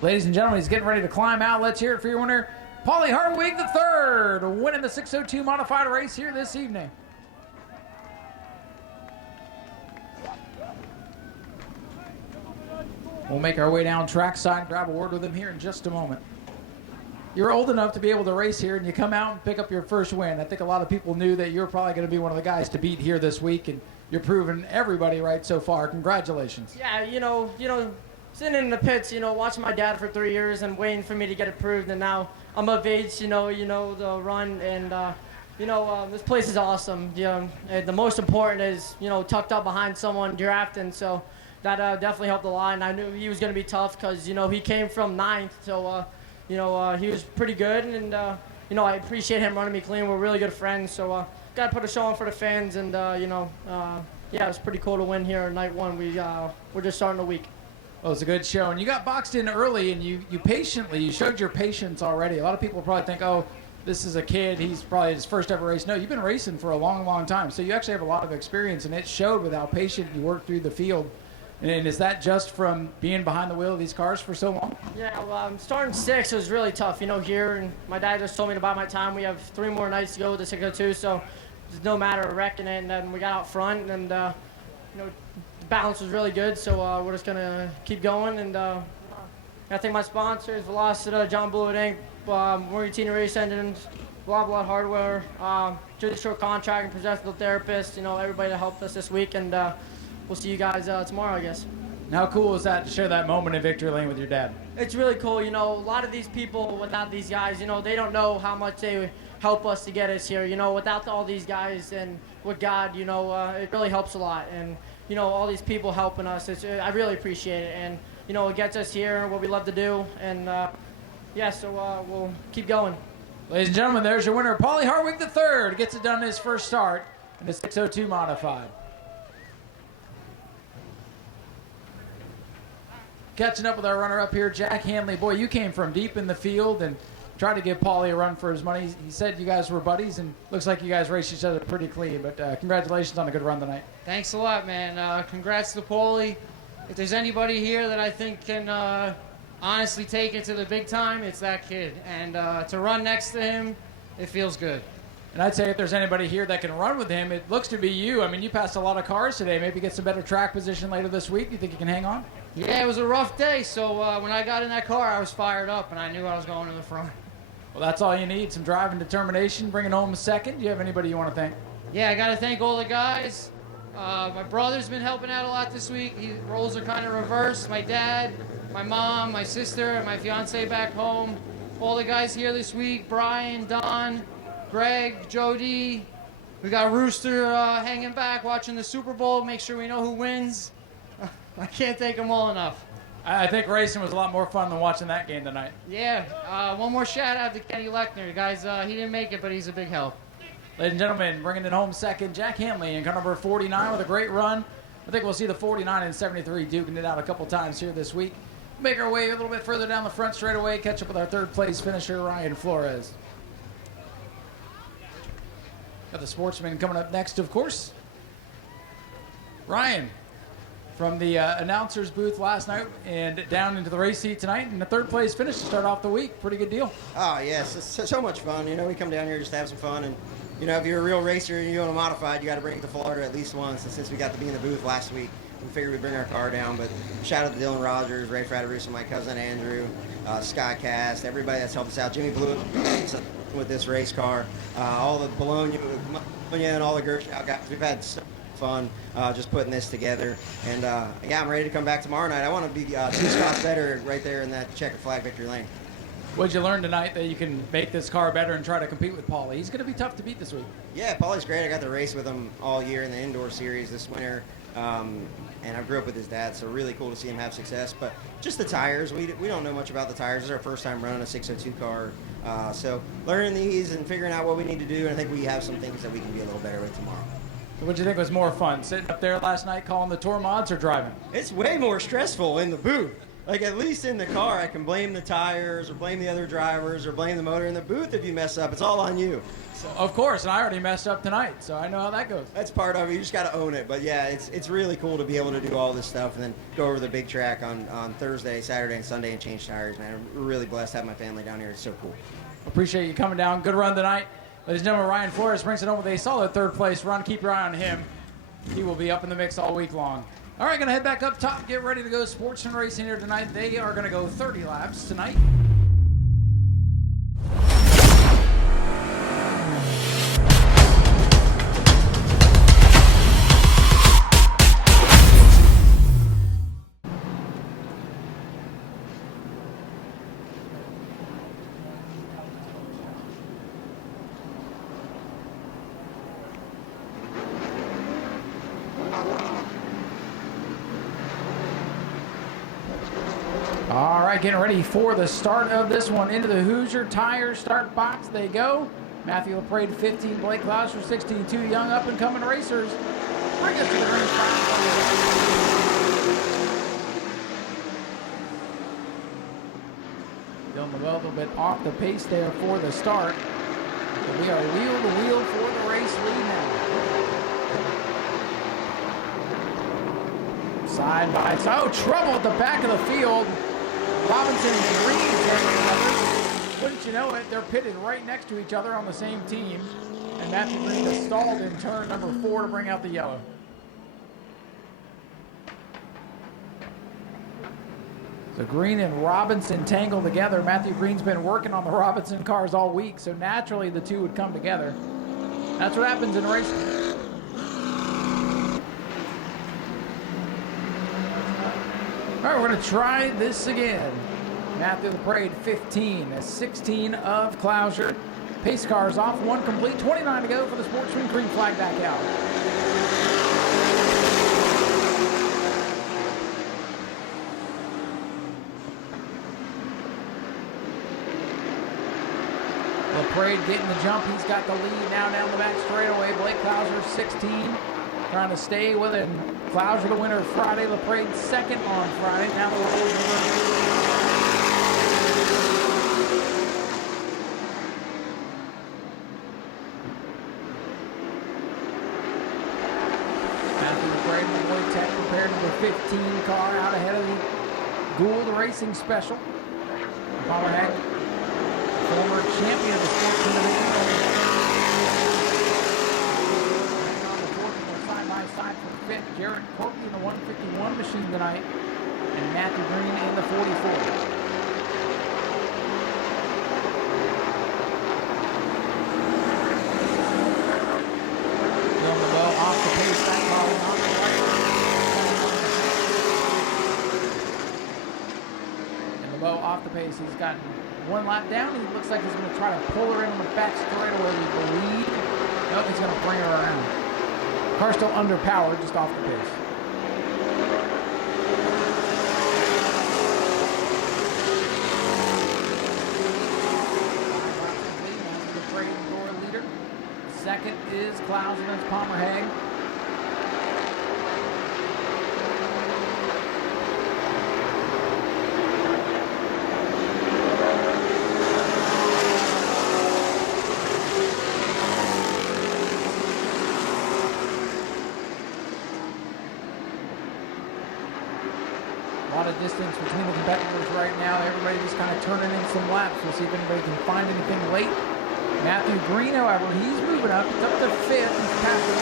Ladies and gentlemen, he's getting ready to climb out. Let's hear it for your winner, Paulie Hartwig III, winning the 602 modified race here this evening. We'll make our way down trackside and grab a word with him here in just a moment. You're old enough to be able to race here, and you come out and pick up your first win. I think a lot of people knew that you're probably going to be one of the guys to beat here this week, and you're proving everybody right so far. Congratulations. Yeah, you know, sitting in the pits, watching my dad for 3 years and waiting for me to get approved, and now I'm of age, the run, and this place is awesome. And the most important is, tucked up behind someone drafting, so that definitely helped a lot. And I knew he was going to be tough because, he came from 9th, so he was pretty good, and I appreciate him running me clean. We're really good friends, so got to put a show on for the fans, and yeah, it was pretty cool to win here on night 1. We're just starting the week. Well, it's a good show, and you got boxed in early, and you showed your patience already. A lot of people probably think, oh, this is a kid, he's probably his first ever race. No, you've been racing for a long, long time, so you actually have a lot of experience, and it showed with how patient you worked through the field. And is that just from being behind the wheel of these cars for so long? Yeah, well, starting 6 was really tough, here, and my dad just told me to buy my time. We have 3 more nights to go with the 602, so just no matter of wrecking it. And then we got out front, and the balance was really good. So we're just gonna keep going. And I thank my sponsors, Velocita, John Blewett Ink, Walentynski Race Engines, Blood Hardware, Jersey Shore Contract and Professional Therapist. Everybody that helped us this week, and we'll see you guys tomorrow, I guess. And how cool is that to share that moment in victory lane with your dad? It's really cool. A lot of these people, without these guys, they don't know how much they help us to get us here. Without all these guys and with God, it really helps a lot. And, all these people helping us, I really appreciate it. And, it gets us here, what we love to do. And, so we'll keep going. Ladies and gentlemen, there's your winner, Paulie Hartwig III. Gets it done in his first start in the 602 modified. Catching up with our runner-up here, Jack Hanley. Boy, you came from deep in the field and tried to give Paulie a run for his money. He said you guys were buddies, and looks like you guys raced each other pretty clean. But congratulations on a good run tonight. Thanks a lot, man. Congrats to Paulie. If there's anybody here that I think can honestly take it to the big time, it's that kid. And to run next to him, it feels good. And I'd say if there's anybody here that can run with him, it looks to be you. I mean, you passed a lot of cars today. Maybe get some better track position later this week. Do you think you can hang on? Yeah, it was a rough day, so when I got in that car, I was fired up, and I knew I was going to the front. Well, that's all you need, some drive and determination, bringing home a second. Do you have anybody you want to thank? Yeah, I got to thank all the guys. My brother's been helping out a lot this week. Roles are kind of reversed. My dad, my mom, my sister, and my fiance back home. All the guys here this week, Brian, Don, Greg, Jody. We got Rooster hanging back, watching the Super Bowl, make sure we know who wins. I can't thank them all enough. I think racing was a lot more fun than watching that game tonight. Yeah, one more shout out to Kenny Lechner. Guys, he didn't make it, but he's a big help. Ladies and gentlemen, bringing it home second, Jack Hanley in car number 49 with a great run. I think we'll see the 49 and 73 duking it out a couple times here this week. Make our way a little bit further down the front straightaway, catch up with our third place finisher, Ryan Flores. Got the Sportsman coming up next, of course. Ryan, from the announcer's booth last night and down into the race seat tonight, and the third place finish to start off the week. Pretty good deal. Oh, yes. It's so much fun. We come down here just to have some fun. And, if you're a real racer and you want a modified, you got to bring it to Florida at least once. And since we got to be in the booth last week, we figured we'd bring our car down. But shout out to Dylan Rogers, Ray Frateruso, my cousin Andrew, Skycast, everybody that's helped us out. Jimmy Blewett with this race car, all the Bologna and all the Gershow guys. We've had so fun just putting this together, and I'm ready to come back tomorrow night. I want to be 2 spots better right there in that checkered flag victory lane. What'd you learn tonight that you can make this car better and try to compete with Paulie? He's going to be tough to beat this week. Yeah, Paulie's great. I got to race with him all year in the indoor series this winter, and I grew up with his dad, so really cool to see him have success. But just the tires, we don't know much about the tires. This is our first time running a 602 car, so learning these and figuring out what we need to do, and I think we have some things that we can be a little better with tomorrow. What do you think was more fun, sitting up there last night calling the tour mods or driving? It's way more stressful in the booth. Like, at least in the car, I can blame the tires or blame the other drivers or blame the motor. In the booth, if you mess up, it's all on you. So, of course, and I already messed up tonight, so I know how that goes. That's part of it. You just got to own it. But, yeah, it's really cool to be able to do all this stuff and then go over the big track on Thursday, Saturday, and Sunday and change tires, man. I'm really blessed to have my family down here. It's so cool. Appreciate you coming down. Good run tonight. Ladies and gentlemen, Ryan Flores brings it home with a solid third place run. Keep your eye on him. He will be up in the mix all week long. All right, going to head back up top. Get ready to go Sportsman racing here tonight. They are going to go 30 laps tonight. All right, getting ready for the start of this one. Into the Hoosier Tire start box they go. Matthew LaPrade, 15. Blake Glasser, 16. 2 young up-and-coming racers. Bring us to the ring. Dylan Mabel a little bit off the pace there for the start. But we are wheel to wheel for the race lead now. Side by side. Oh, trouble at the back of the field. Robinson and Green. Wouldn't you know it, they're pitted right next to each other on the same team. And and Matthew Green has stalled in turn number 4 to bring out the yellow. So Green and Robinson tangle together. Matthew Green's been working on the Robinson cars all week, so naturally the two would come together. That's what happens in racing. All right, we're going to try this again. Matthew LaPrade, 15, a 16 of Couture. Pace cars off, 1 complete, 29 to go for the Sportsman. Green flag back out. LaPrade getting the jump. He's got the lead now down the back straightaway. Blake Couture, 16, trying to stay with it. Couture the winner Friday. LaPrade second on Friday. Now the rolls over. Prepared number 15 car out ahead of the Gould Racing Special. Palmer Hag, former champion of the Sportsman division. On the fourth, side by side for fifth. Jared Corky in the 151 machine tonight, and Matthew Green in the 44. Off the pace, that car on the right. And LeBeau off the pace. He's gotten 1 lap down. He looks like he's going to try to pull her in on the back straightaway, we believe. Nope, he's going to bring her around. Car's still underpowered, just off the pace. Second is Klausen, that's Palmer Hag. A lot of distance between the competitors right now. Everybody just kind of turning in some laps. We'll see if anybody can find anything late. Matthew Green, however, he's moving up. He's up to 5th. He's past the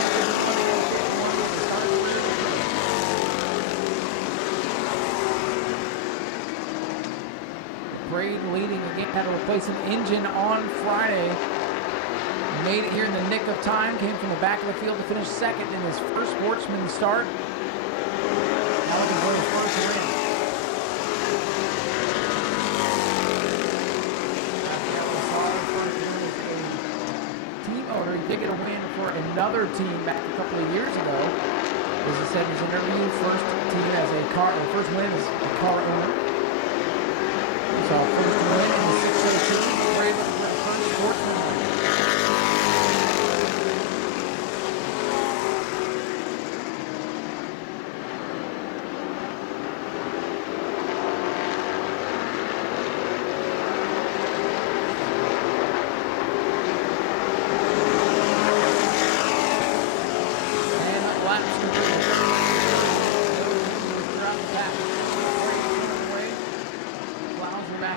151. Braid leading again. Had to replace an engine on Friday. Made it here in the nick of time. Came from the back of the field to finish second in his first Sportsman start. Now looking for his first win. He did get a win for another team back a couple of years ago. As I said, he's interviewed first team as a car, or first win as a car owner. So first win in the 602. Great for the first Sportsman.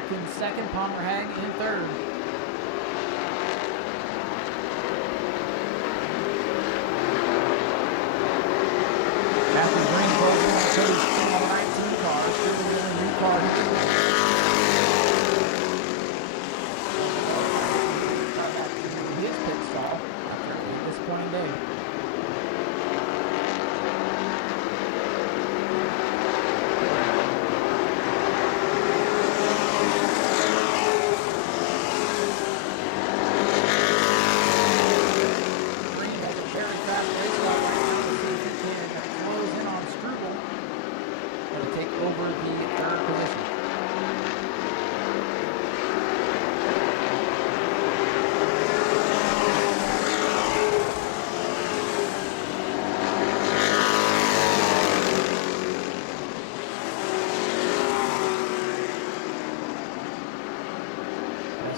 In second, Palmer Hag in third. Matthew Green closing on Cody's 19 car, still in a new car here. His pit stall after a disappointing day.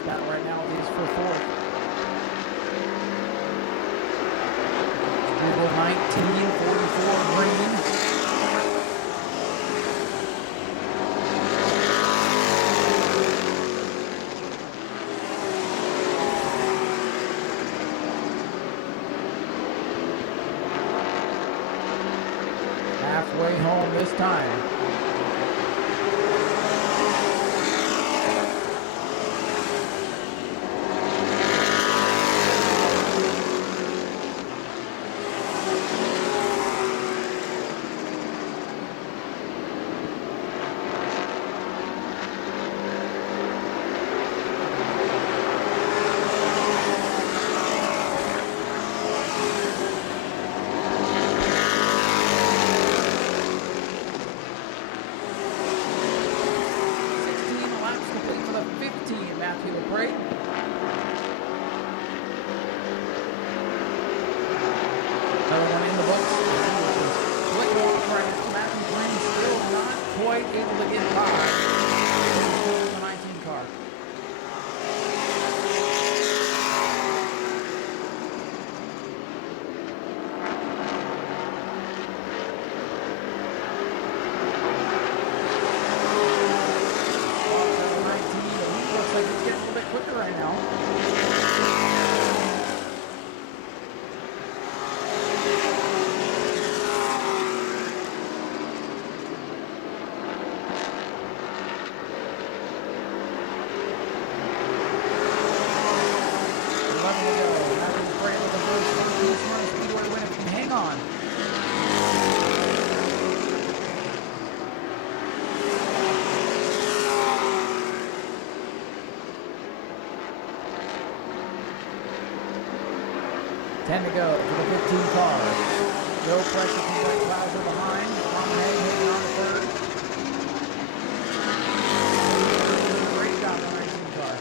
Battle right now is for fourth. Google 1944 Green. way home this time. Speedway win if you can hang on. Ten to go for the 15 car. No pressure from Blake Clouser behind. Monahay hanging on to third. Great job on the 19 car.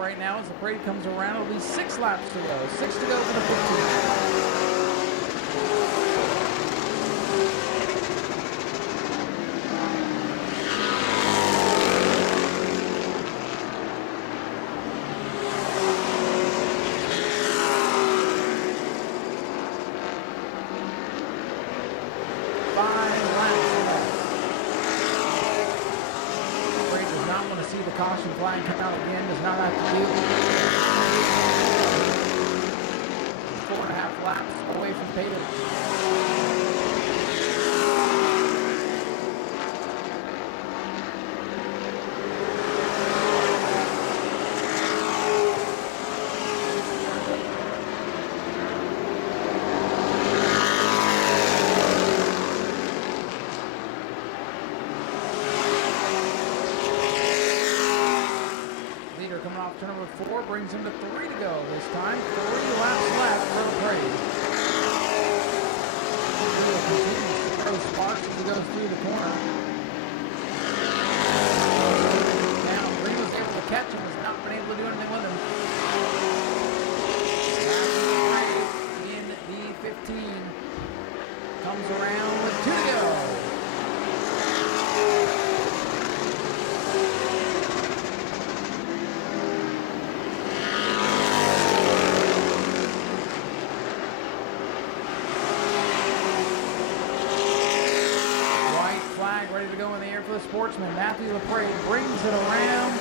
Right now, as the parade comes around, it'll be 6 laps to go. 6 to go for the 15. Caution flag come out again, does not have to do 4.5 laps away from payment. Turn number 4 brings him to 3 to go this time. 3 laps left for the parade. He continues to throw sparks as he goes through the corner. Now, Green was able to catch him, has not been able to do anything with him. In the 15 comes around with 2 to go. Ready to go in the air for the Sportsman. Matthew LaPrade brings it around.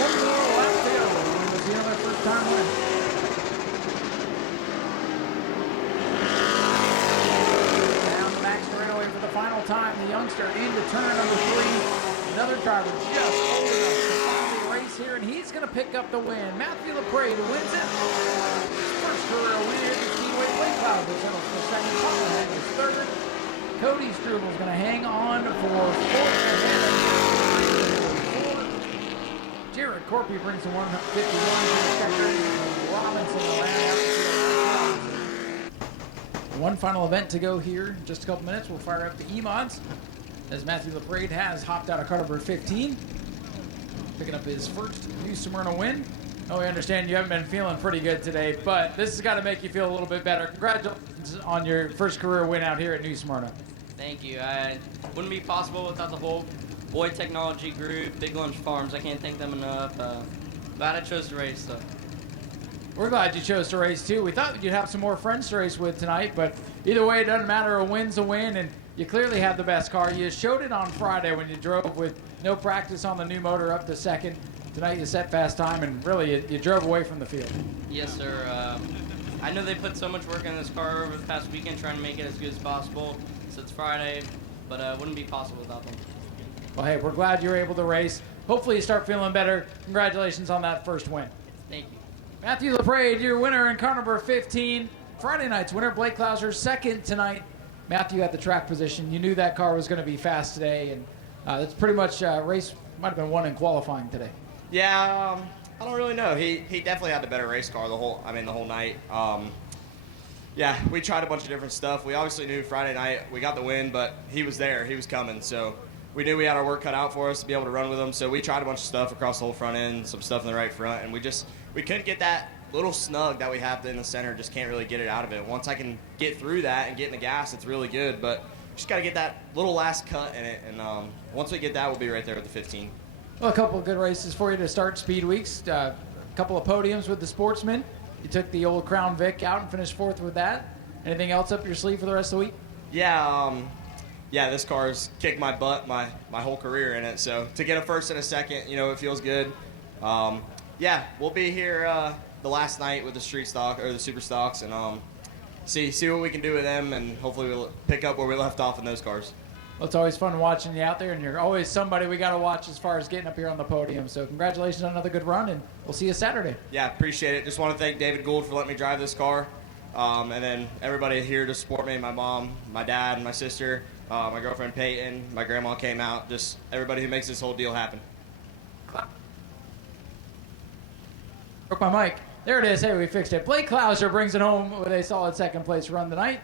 One more lap to go. We'll see another first time win. Down the back straightaway for the final time. The youngster into turn number 3. Another driver just old enough to finally race pace here, and he's going to pick up the win. Matthew LaPrade wins it. First career win here at the Speedway. Blake Cloud will settle for second. Palmer is third. Cody Struble is going to hang on for fourth. Jared Corpy brings the 151 to Robinson the one final event to go here in just a couple minutes. We'll fire up the E-Mods as Matthew LaPrade has hopped out of car number 15, picking up his first New Smyrna win. Oh, we understand you haven't been feeling pretty good today, but this has got to make you feel a little bit better. Congratulations on your first career win out here at New Smyrna. Thank you. It wouldn't be possible without the whole Boy Technology group, Big Lunch Farms. I can't thank them enough. Glad I chose to race, so. We're glad you chose to race, too. We thought you'd have some more friends to race with tonight, but either way, it doesn't matter. A win's a win, and you clearly have the best car. You showed it on Friday when you drove with no practice on the new motor up to second. Tonight you set fast time, and really, you drove away from the field. Yes, sir. I know they put so much work in this car over the past weekend trying to make it as good as possible. So it's Friday, but it wouldn't be possible without them. Well, hey, we're glad you're able to race. Hopefully you start feeling better. Congratulations on that first win. Thank you. Matthew LaPrade, your winner in car number 15. Friday night's winner, Blake Klauser, second tonight. Matthew at the track position. You knew that car was going to be fast today, and that's pretty much race might have been won in qualifying today. Yeah, I don't really know. He definitely had the better race car the whole night. Yeah, we tried a bunch of different stuff. We obviously knew Friday night we got the win, but he was there. He was coming, so we knew we had our work cut out for us to be able to run with him. So we tried a bunch of stuff across the whole front end, some stuff in the right front, and we couldn't get that little snug that we have in the center. Just can't really get it out of it. Once I can get through that and get in the gas, it's really good, but just got to get that little last cut in it, and once we get that, we'll be right there with the 15. Well, a couple of good races for you to start Speed Weeks. A couple of podiums with the Sportsman. You took the old Crown Vic out and finished fourth with that. Anything else up your sleeve for the rest of the week? Yeah, this car's kicked my butt my whole career in it. So to get a first and a second, it feels good. Yeah, we'll be here the last night with the street stock or the super stocks, and see what we can do with them, and hopefully we'll pick up where we left off in those cars. Well, it's always fun watching you out there, and you're always somebody we got to watch as far as getting up here on the podium. So congratulations on another good run, and we'll see you Saturday. Yeah, appreciate it. Just want to thank David Gould for letting me drive this car. And then everybody here to support me, my mom, my dad, my sister, my girlfriend Peyton, my grandma came out, just everybody who makes this whole deal happen. Broke my mic. There it is. Hey, we fixed it. Blake Klauser brings it home with a solid second place run tonight.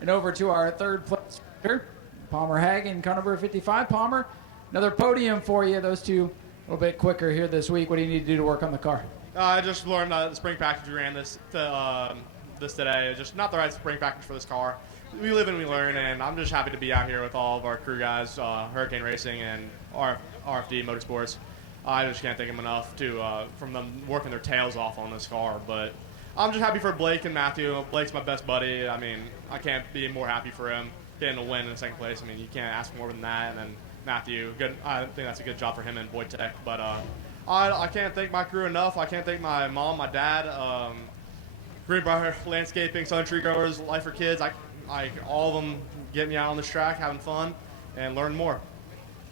And over to our third place rider, Palmer Hagen, car number 55. Palmer, another podium for you. Those two a little bit quicker here this week. What do you need to do to work on the car? I just learned the spring package. We ran this today. Just not the right spring package for this car. We live and we learn, and I'm just happy to be out here with all of our crew guys, Hurricane Racing and RFD Motorsports. I just can't thank them enough from them working their tails off on this car. But I'm just happy for Blake and Matthew. Blake's my best buddy. I mean, I can't be more happy for him getting a win in second place. I mean, you can't ask more than that. And then Matthew, good. I think that's a good job for him and Boyd Tech. But I can't thank my crew enough. I can't thank my mom, my dad, Greenbrier Landscaping, Southern Tree Growers, Life for Kids. All of them get me out on this track, having fun, and learn more.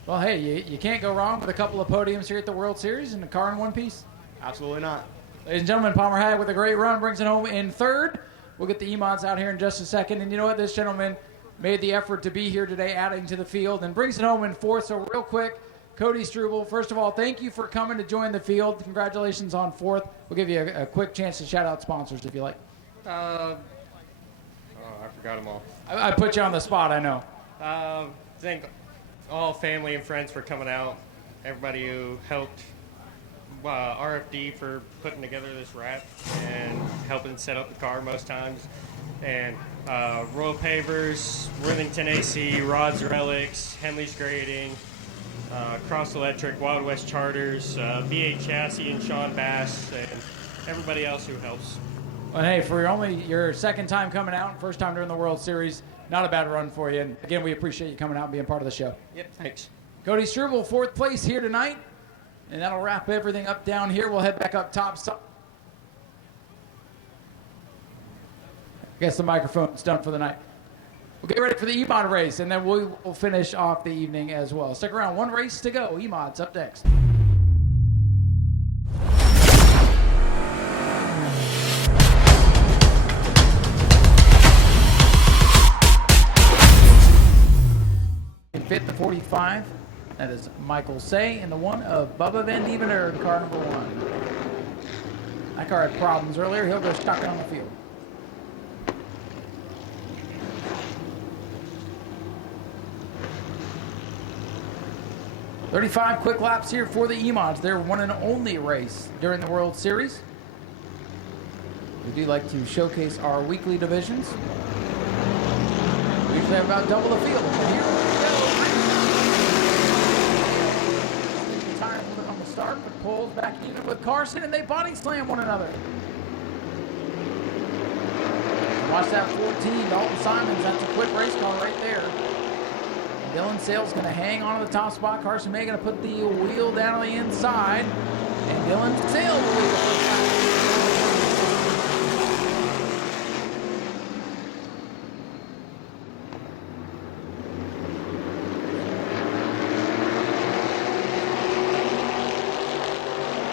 Well, hey, you can't go wrong with a couple of podiums here at the World Series and a car in one piece. Absolutely not. Ladies and gentlemen, Palmer Hagen with a great run brings it home in third. We'll get the E-Mods out here in just a second. And you know what? This gentleman made the effort to be here today, adding to the field, and brings it home in fourth. So real quick, Cody Struble, first of all, thank you for coming to join the field. Congratulations on fourth. We'll give you a quick chance to shout out sponsors if you like. I forgot them all. I put you on the spot, I know. Thank all family and friends for coming out. Everybody who helped RFD for putting together this wrap and helping set up the car most times. And Royal Pavers, Worthington AC, Rods Relics, Henley's Grading, Cross Electric, Wild West Charters, V8 Chassis and Sean Bass, and everybody else who helps. Well, hey, for your second time coming out, first time during the World Series, not a bad run for you. And again, we appreciate you coming out and being part of the show. Yep, thanks. Cody Struble, fourth place here tonight. And that'll wrap everything up down here. We'll head back up top. I guess the microphone's done for the night. We'll get ready for the E-Mod race, and then we'll finish off the evening as well. Stick around. One race to go. E-Mod's up next. 45. That is Michael Say and the one of Bubba Van Dievener, car number 1. That car had problems earlier. He'll go shotgun on the field. "35 quick laps here for the E-Mods. Their one and only race during the World Series. We do like to showcase our weekly divisions. We usually have about double the field. But here we go. Tires a little bit on the start, but pulls back even with Carson, and they body slam one another. Watch that 14, Dalton Simons. That's a quick race car right there. Dylan Sale's going to hang on to the top spot. Carson May going to put the wheel down on the inside. And Dylan Sale will lead the first lap.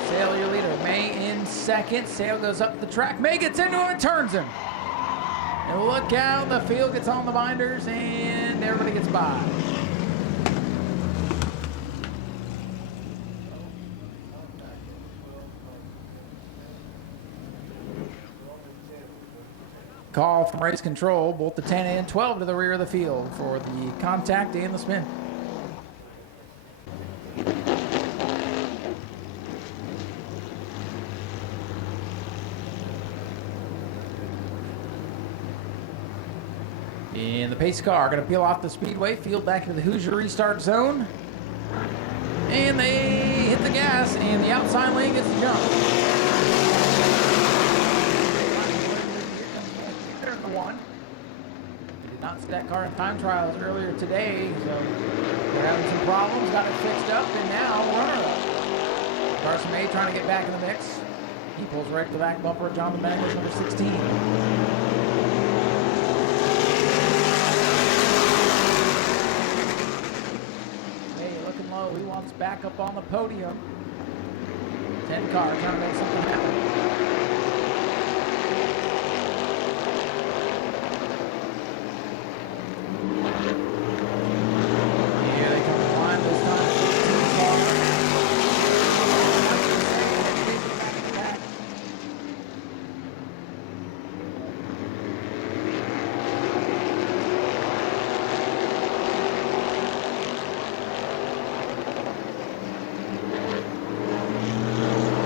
Sale, your leader. May in second. Sale goes up the track. May gets into him and turns him. And look out, the field gets on the binders and everybody gets by. Call from race control, both the 10 and 12 to the rear of the field for the contact and the spin. And the pace car going to peel off the Speedway, field back into the Hoosier restart zone. And they hit the gas, and the outside lane gets the jump. One. They did not see that car in time trials earlier today, so they're having some problems. Got it fixed up, and now runner-up. Carson May trying to get back in the mix. He pulls right to the back bumper of Jonathan Bangles, number 16. He wants back up on the podium. 10 car trying to make something happen. Here they come to line this time. 15 car.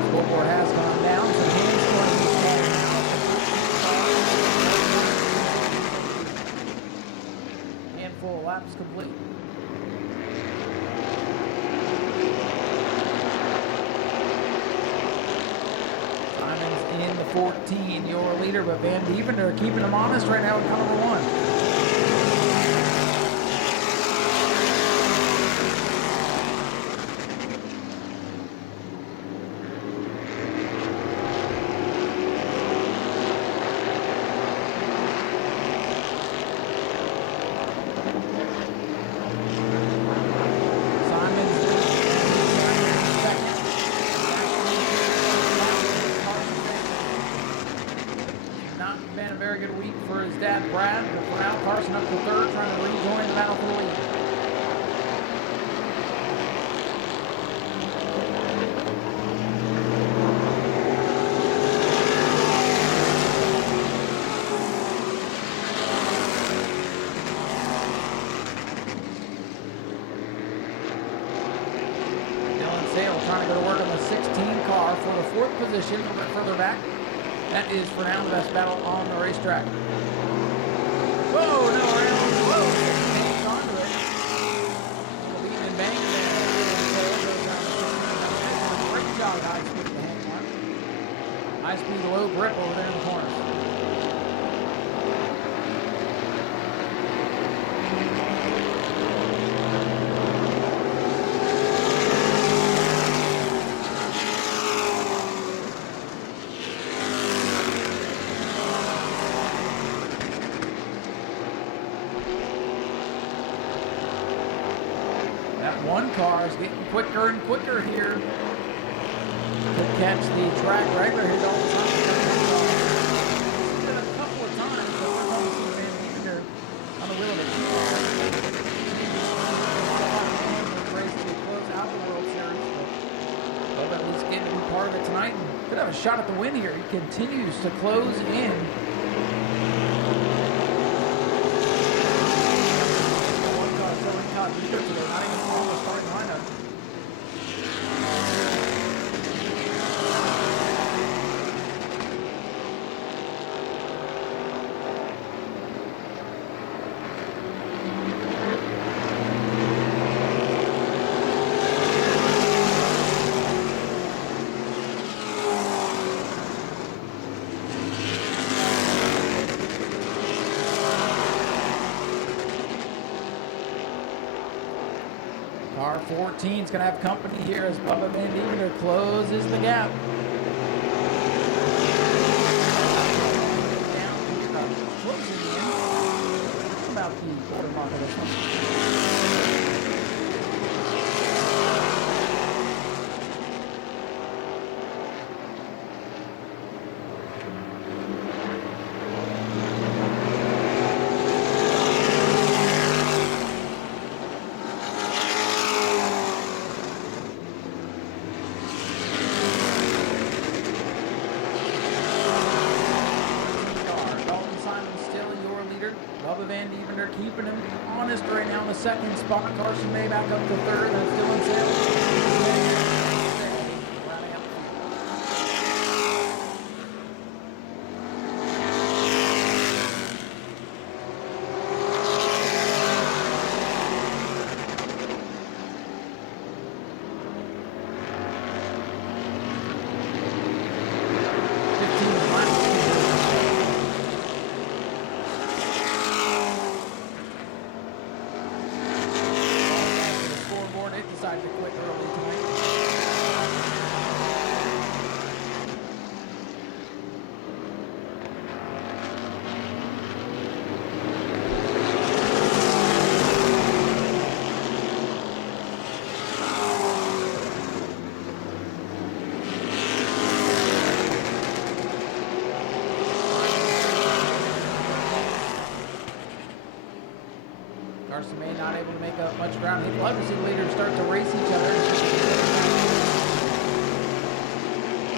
Scoreboard has gone down, so hands going to be starting now. Handful of laps complete. Simon's in the 14, your leader, but Van Dievener keeping him honest right now with car number 1. Been a very good week for his dad, Brad. But for now, Carson up to third, trying to rejoin the battle for the lead. Dylan Sale trying to go to work on the 16 car for the 4th position, a little bit further back. That is for now the best battle on the racetrack. Whoa, no round. Whoa, hangs onto it. Beating and banging there. Great job, high speed to hang on. High speed low grip over there in the corner. One car is getting quicker and quicker here to catch the track regular here all the time. Seen it a couple of times, so we're going to see Van Dievener on the wheel of the car. got a shot at the win here. He continues to close in. One car still incognito today, not even on the starting lineup. Car 14 is going to have company here as Bubba Van Deventer closes the gap. Closing in. About the quarter mark of this one. Keeping him honest right now in the second spot. Carson May back up to third and still in sales. Decided to quit early tonight. Carson May not able to make up much ground. He'd love to see the leaders start to race each other.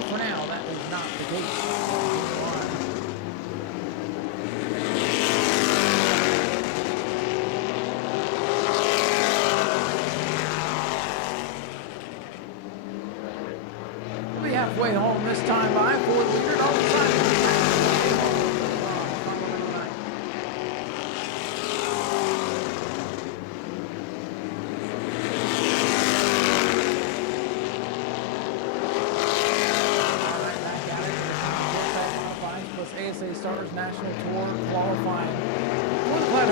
For now, that is not the case. We'll be halfway home this time by for the leader all the time. ASA Stars National Tour qualifying. Glad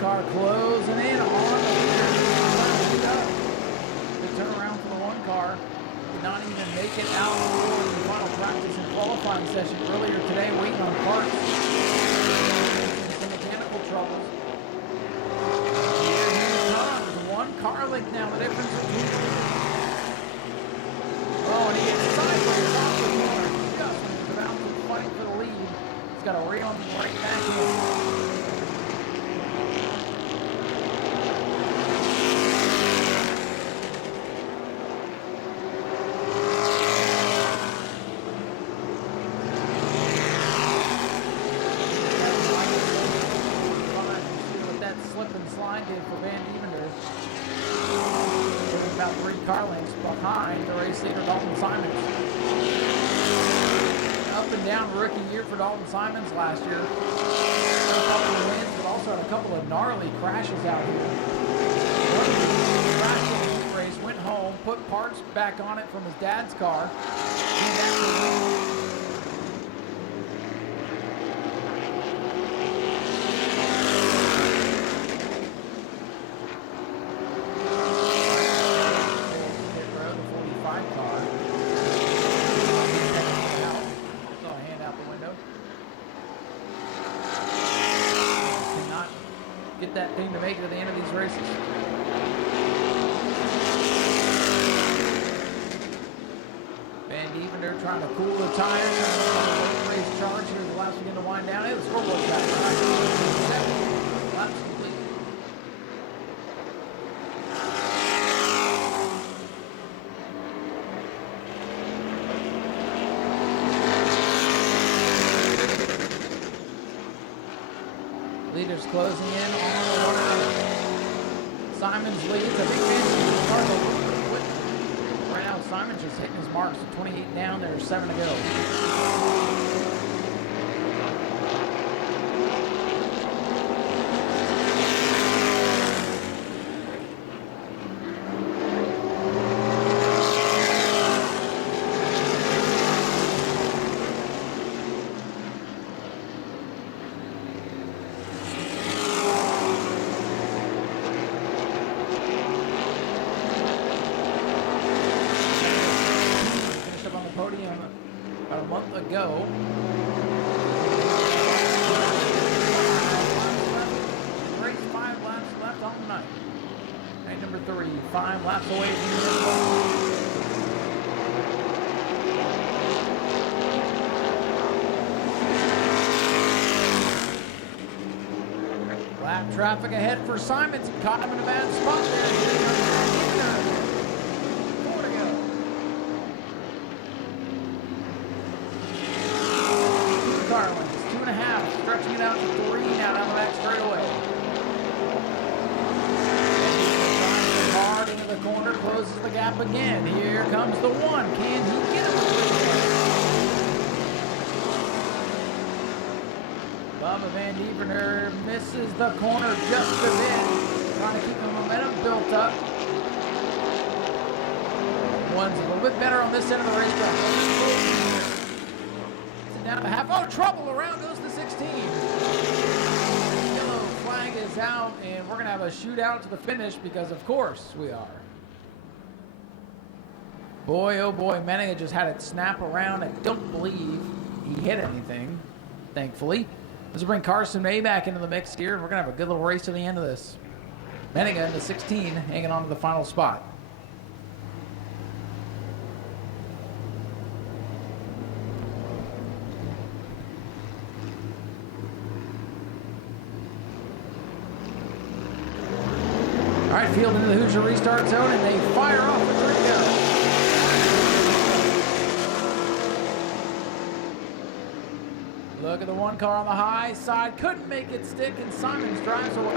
car closing in on the turnaround for the one car. Did not even make it out for the final practice and qualifying session earlier today, waiting on parts. Some mechanical troubles. Here he comes. One car length now, the difference between. Oh, and he gets sideways off the corner. Just about to fight for the lead. He's got to reel him right back in. For Van Deventer. About 3 car lengths behind the race leader, Dalton Simons. Up and down rookie year for Dalton Simons last year. Had a couple of wins, but also had a couple of gnarly crashes out here. One crashed in the heat race, went home, put parts back on it from his dad's car. Came back to win. need that thing to make it to the end of these races. Van Devender trying to cool the tires. Race charge here. The laps begin to wind down. Hey, the scoreboard's back. 7 laps complete. Leaders closing in on the runner. Simon's leads. I think Van's starting a little bit quick. Right now, Simon's just hitting his marks. So 28 down. There's 7 to go. Go. Race 5 laps left on the night. Night number 3, 5 laps away from the end. Lap traffic ahead for Simons. Caught him in a bad spot there. 4 to go. Car lengths, 2.5, stretching it out to 3 now down the back straightaway. Hard into the corner, closes the gap again. Here comes the 1. Can he get him? Bubba Van Devender misses the corner just a bit, trying to keep the momentum built up. One's a little bit better on this end of the racetrack. Down to half. Oh, trouble. Around goes the 16. Yellow flag is out, and we're going to have a shootout to the finish because, of course, we are. Boy, oh boy, Menninga just had it snap around. I don't believe he hit anything, thankfully. This will bring Carson May back into the mix here, and we're going to have a good little race to the end of this. Menninga in the 16, hanging on to the final spot. All right, field into the Hoosier restart zone, and they fire off the 3 to go. Look at the 1 car on the high side. Couldn't make it stick, and Simons drives away.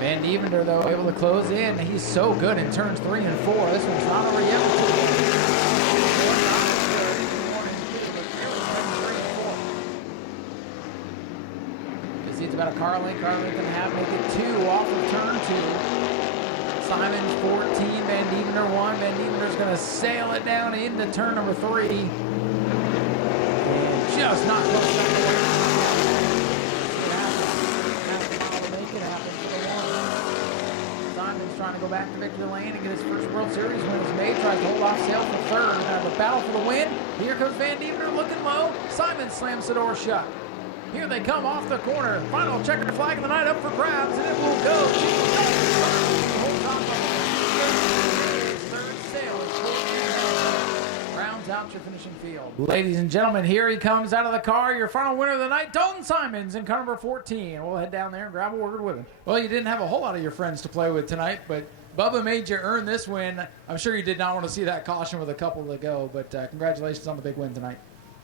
Van Devender, though, able to close in. He's so good in turns 3 and 4. This one's not over yet. It's about a car length and a half, make it 2 off of turn 2. Simons 14, Van Devender 1. Van Devender's going to sail it down into turn number 3. And just not close enough to win. Make it happen for the 1. Simons trying to go back to victory lane and get his first World Series win as May tries to hold off Sale for 3rd. Now the battle for the win. Here comes Van Devender looking low. Simons slams the door shut. Here they come off the corner. Final checkered flag of the night up for grabs, and it will go to third sail. Rounds out your finishing field. Ladies and gentlemen, here he comes out of the car. Your final winner of the night, Dalton Simons in car number 14. We'll head down there and grab a word with him. Well, you didn't have a whole lot of your friends to play with tonight, but Bubba made you earn this win. I'm sure you did not want to see that caution with a couple to go, but congratulations on the big win tonight.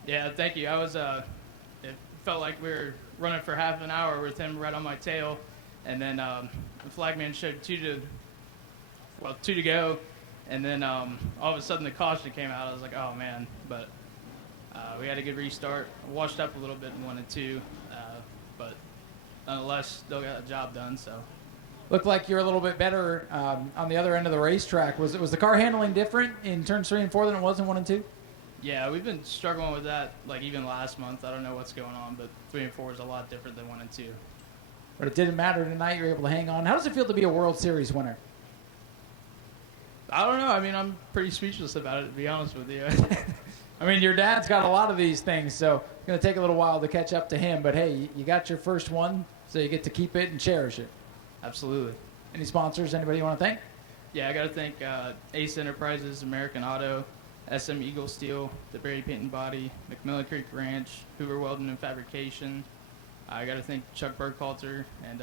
Yeah, thank you. I was it felt like we were running for half an hour with him right on my tail, and then the flagman showed 2 to go, and then all of a sudden the caution came out. I was like, oh man, but we had a good restart. Washed up a little bit in 1 and 2, but nonetheless still got the job done. So looked like you're a little bit better on the other end of the racetrack. Was the car handling different in turns 3 and 4 than it was in 1 and 2? Yeah, we've been struggling with that, like even last month. I don't know what's going on, but 3 and 4 is a lot different than 1 and 2. But it didn't matter tonight. You were able to hang on. How does it feel to be a World Series winner? I don't know. I mean, I'm pretty speechless about it, to be honest with you. I mean, your dad's got a lot of these things, so going to take a little while to catch up to him, but hey, you got your first one, so you get to keep it and cherish it. Absolutely. Any sponsors, anybody you want to thank? Yeah, I got to thank Ace Enterprises, American Auto, SM Eagle Steel, the Berry Paint and Body, McMillan Creek Ranch, Hoover Welding and Fabrication. I got to thank Chuck Burkhalter and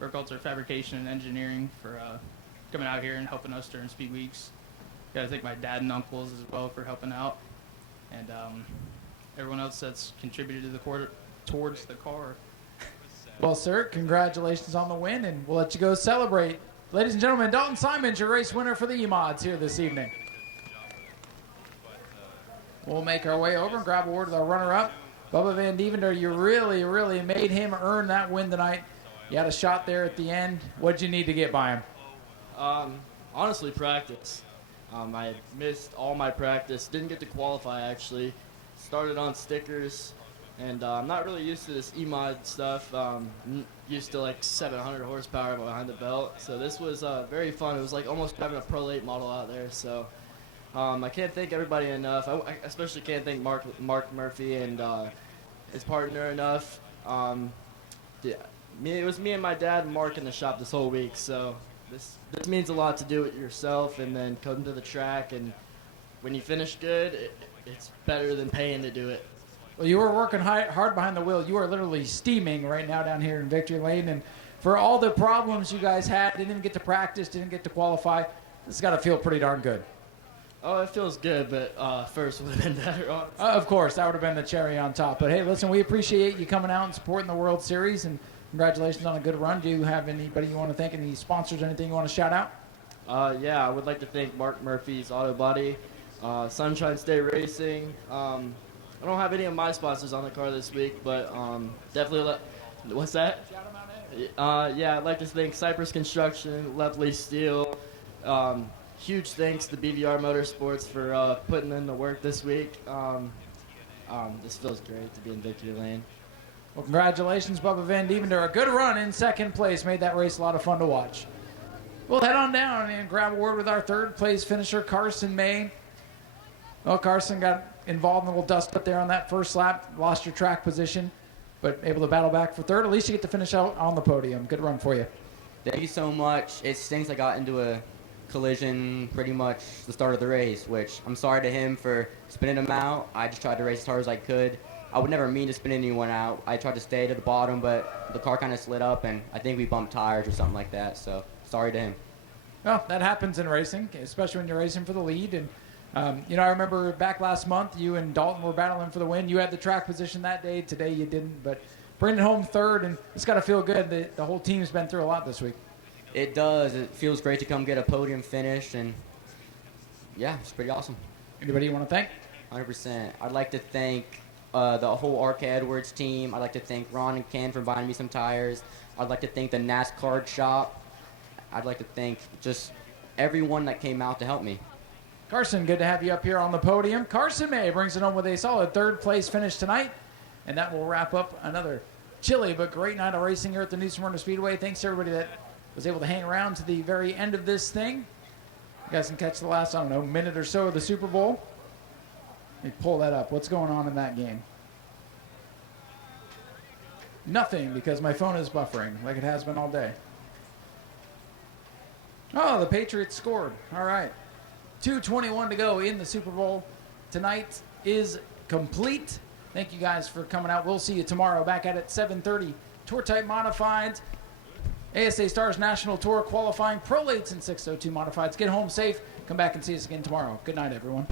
Burkhalter Fabrication and Engineering for coming out here and helping us during Speed Weeks. Got to thank my dad and uncles as well for helping out, and everyone else that's contributed to the towards the car. Well, sir, congratulations on the win, and we'll let you go celebrate. Ladies and gentlemen, Dalton Simon's your race winner for the E-Mods here this evening. We'll make our way over and grab a word with our runner-up. Bubba Van Devender, you really, really made him earn that win tonight. You had a shot there at the end. What'd you need to get by him? Honestly, practice. I missed all my practice. Didn't get to qualify, actually. Started on stickers, and I'm not really used to this E-Mod stuff. Used to like 700 horsepower behind the belt. So this was very fun. It was like almost having a Pro Late model out there. So I can't thank everybody enough. I especially can't thank Mark Murphy and his partner enough. It was me and my dad and Mark in the shop this whole week. So this means a lot to do it yourself and then come to the track. And when you finish good, it's better than paying to do it. Well, you were working hard behind the wheel. You are literally steaming right now down here in Victory Lane. And for all the problems you guys had, didn't even get to practice, didn't get to qualify, this has got to feel pretty darn good. Oh, it feels good, but first would have been better. Of course, that would have been the cherry on top. But hey, listen, we appreciate you coming out and supporting the World Series, and congratulations on a good run. Do you have anybody you want to thank, any sponsors, anything you want to shout out? Yeah, I would like to thank Mark Murphy's Auto Body, Sunshine State Racing. I don't have any of my sponsors on the car this week, but definitely what's that? Yeah, I'd like to thank Cypress Construction, Lepley Steel. Huge thanks to BVR Motorsports for putting in the work this week. This feels great to be in Victory Lane. Well, congratulations, Bubba Van Devender. A good run in second place. Made that race a lot of fun to watch. We'll head on down and grab a word with our third place finisher, Carson May. Well, Carson got involved in a little dust up there on that first lap. Lost your track position, but able to battle back for third. At least you get to finish out on the podium. Good run for you. Thank you so much. It stinks I got into a collision pretty much the start of the race, which I'm sorry to him for spinning him out. I just tried to race as hard as I could. I would never mean to spin anyone out. I tried to stay to the bottom, but the car kind of slid up, and I think we bumped tires or something like that, so sorry to him. Well, that happens in racing, especially when you're racing for the lead. And I remember back last month, you and Dalton were battling for the win. You had the track position that day. Today you didn't, but bringing it home third, and it's got to feel good. The whole team's been through a lot this week. It does. It feels great to come get a podium finish, and yeah, it's pretty awesome. Anybody you want to thank? 100%. I'd like to thank the whole RK Edwards team. I'd like to thank Ron and Ken for buying me some tires. I'd like to thank the NASCAR shop. I'd like to thank just everyone that came out to help me. Carson, good to have you up here on the podium. Carson May brings it home with a solid third place finish tonight, and that will wrap up another chilly but great night of racing here at the New Smyrna Speedway. Thanks to everybody that was able to hang around to the very end of this thing. You guys can catch the last, minute or so of the Super Bowl. Let me pull that up. What's going on in that game? Nothing, because my phone is buffering like it has been all day. Oh, the Patriots scored. All right. 2:21 to go in the Super Bowl. Tonight is complete. Thank you guys for coming out. We'll see you tomorrow back at 7:30. Tour Type Modifieds. ASA Stars National Tour qualifying Pro Lates and 602 Modifieds. Get home safe. Come back and see us again tomorrow. Good night, everyone.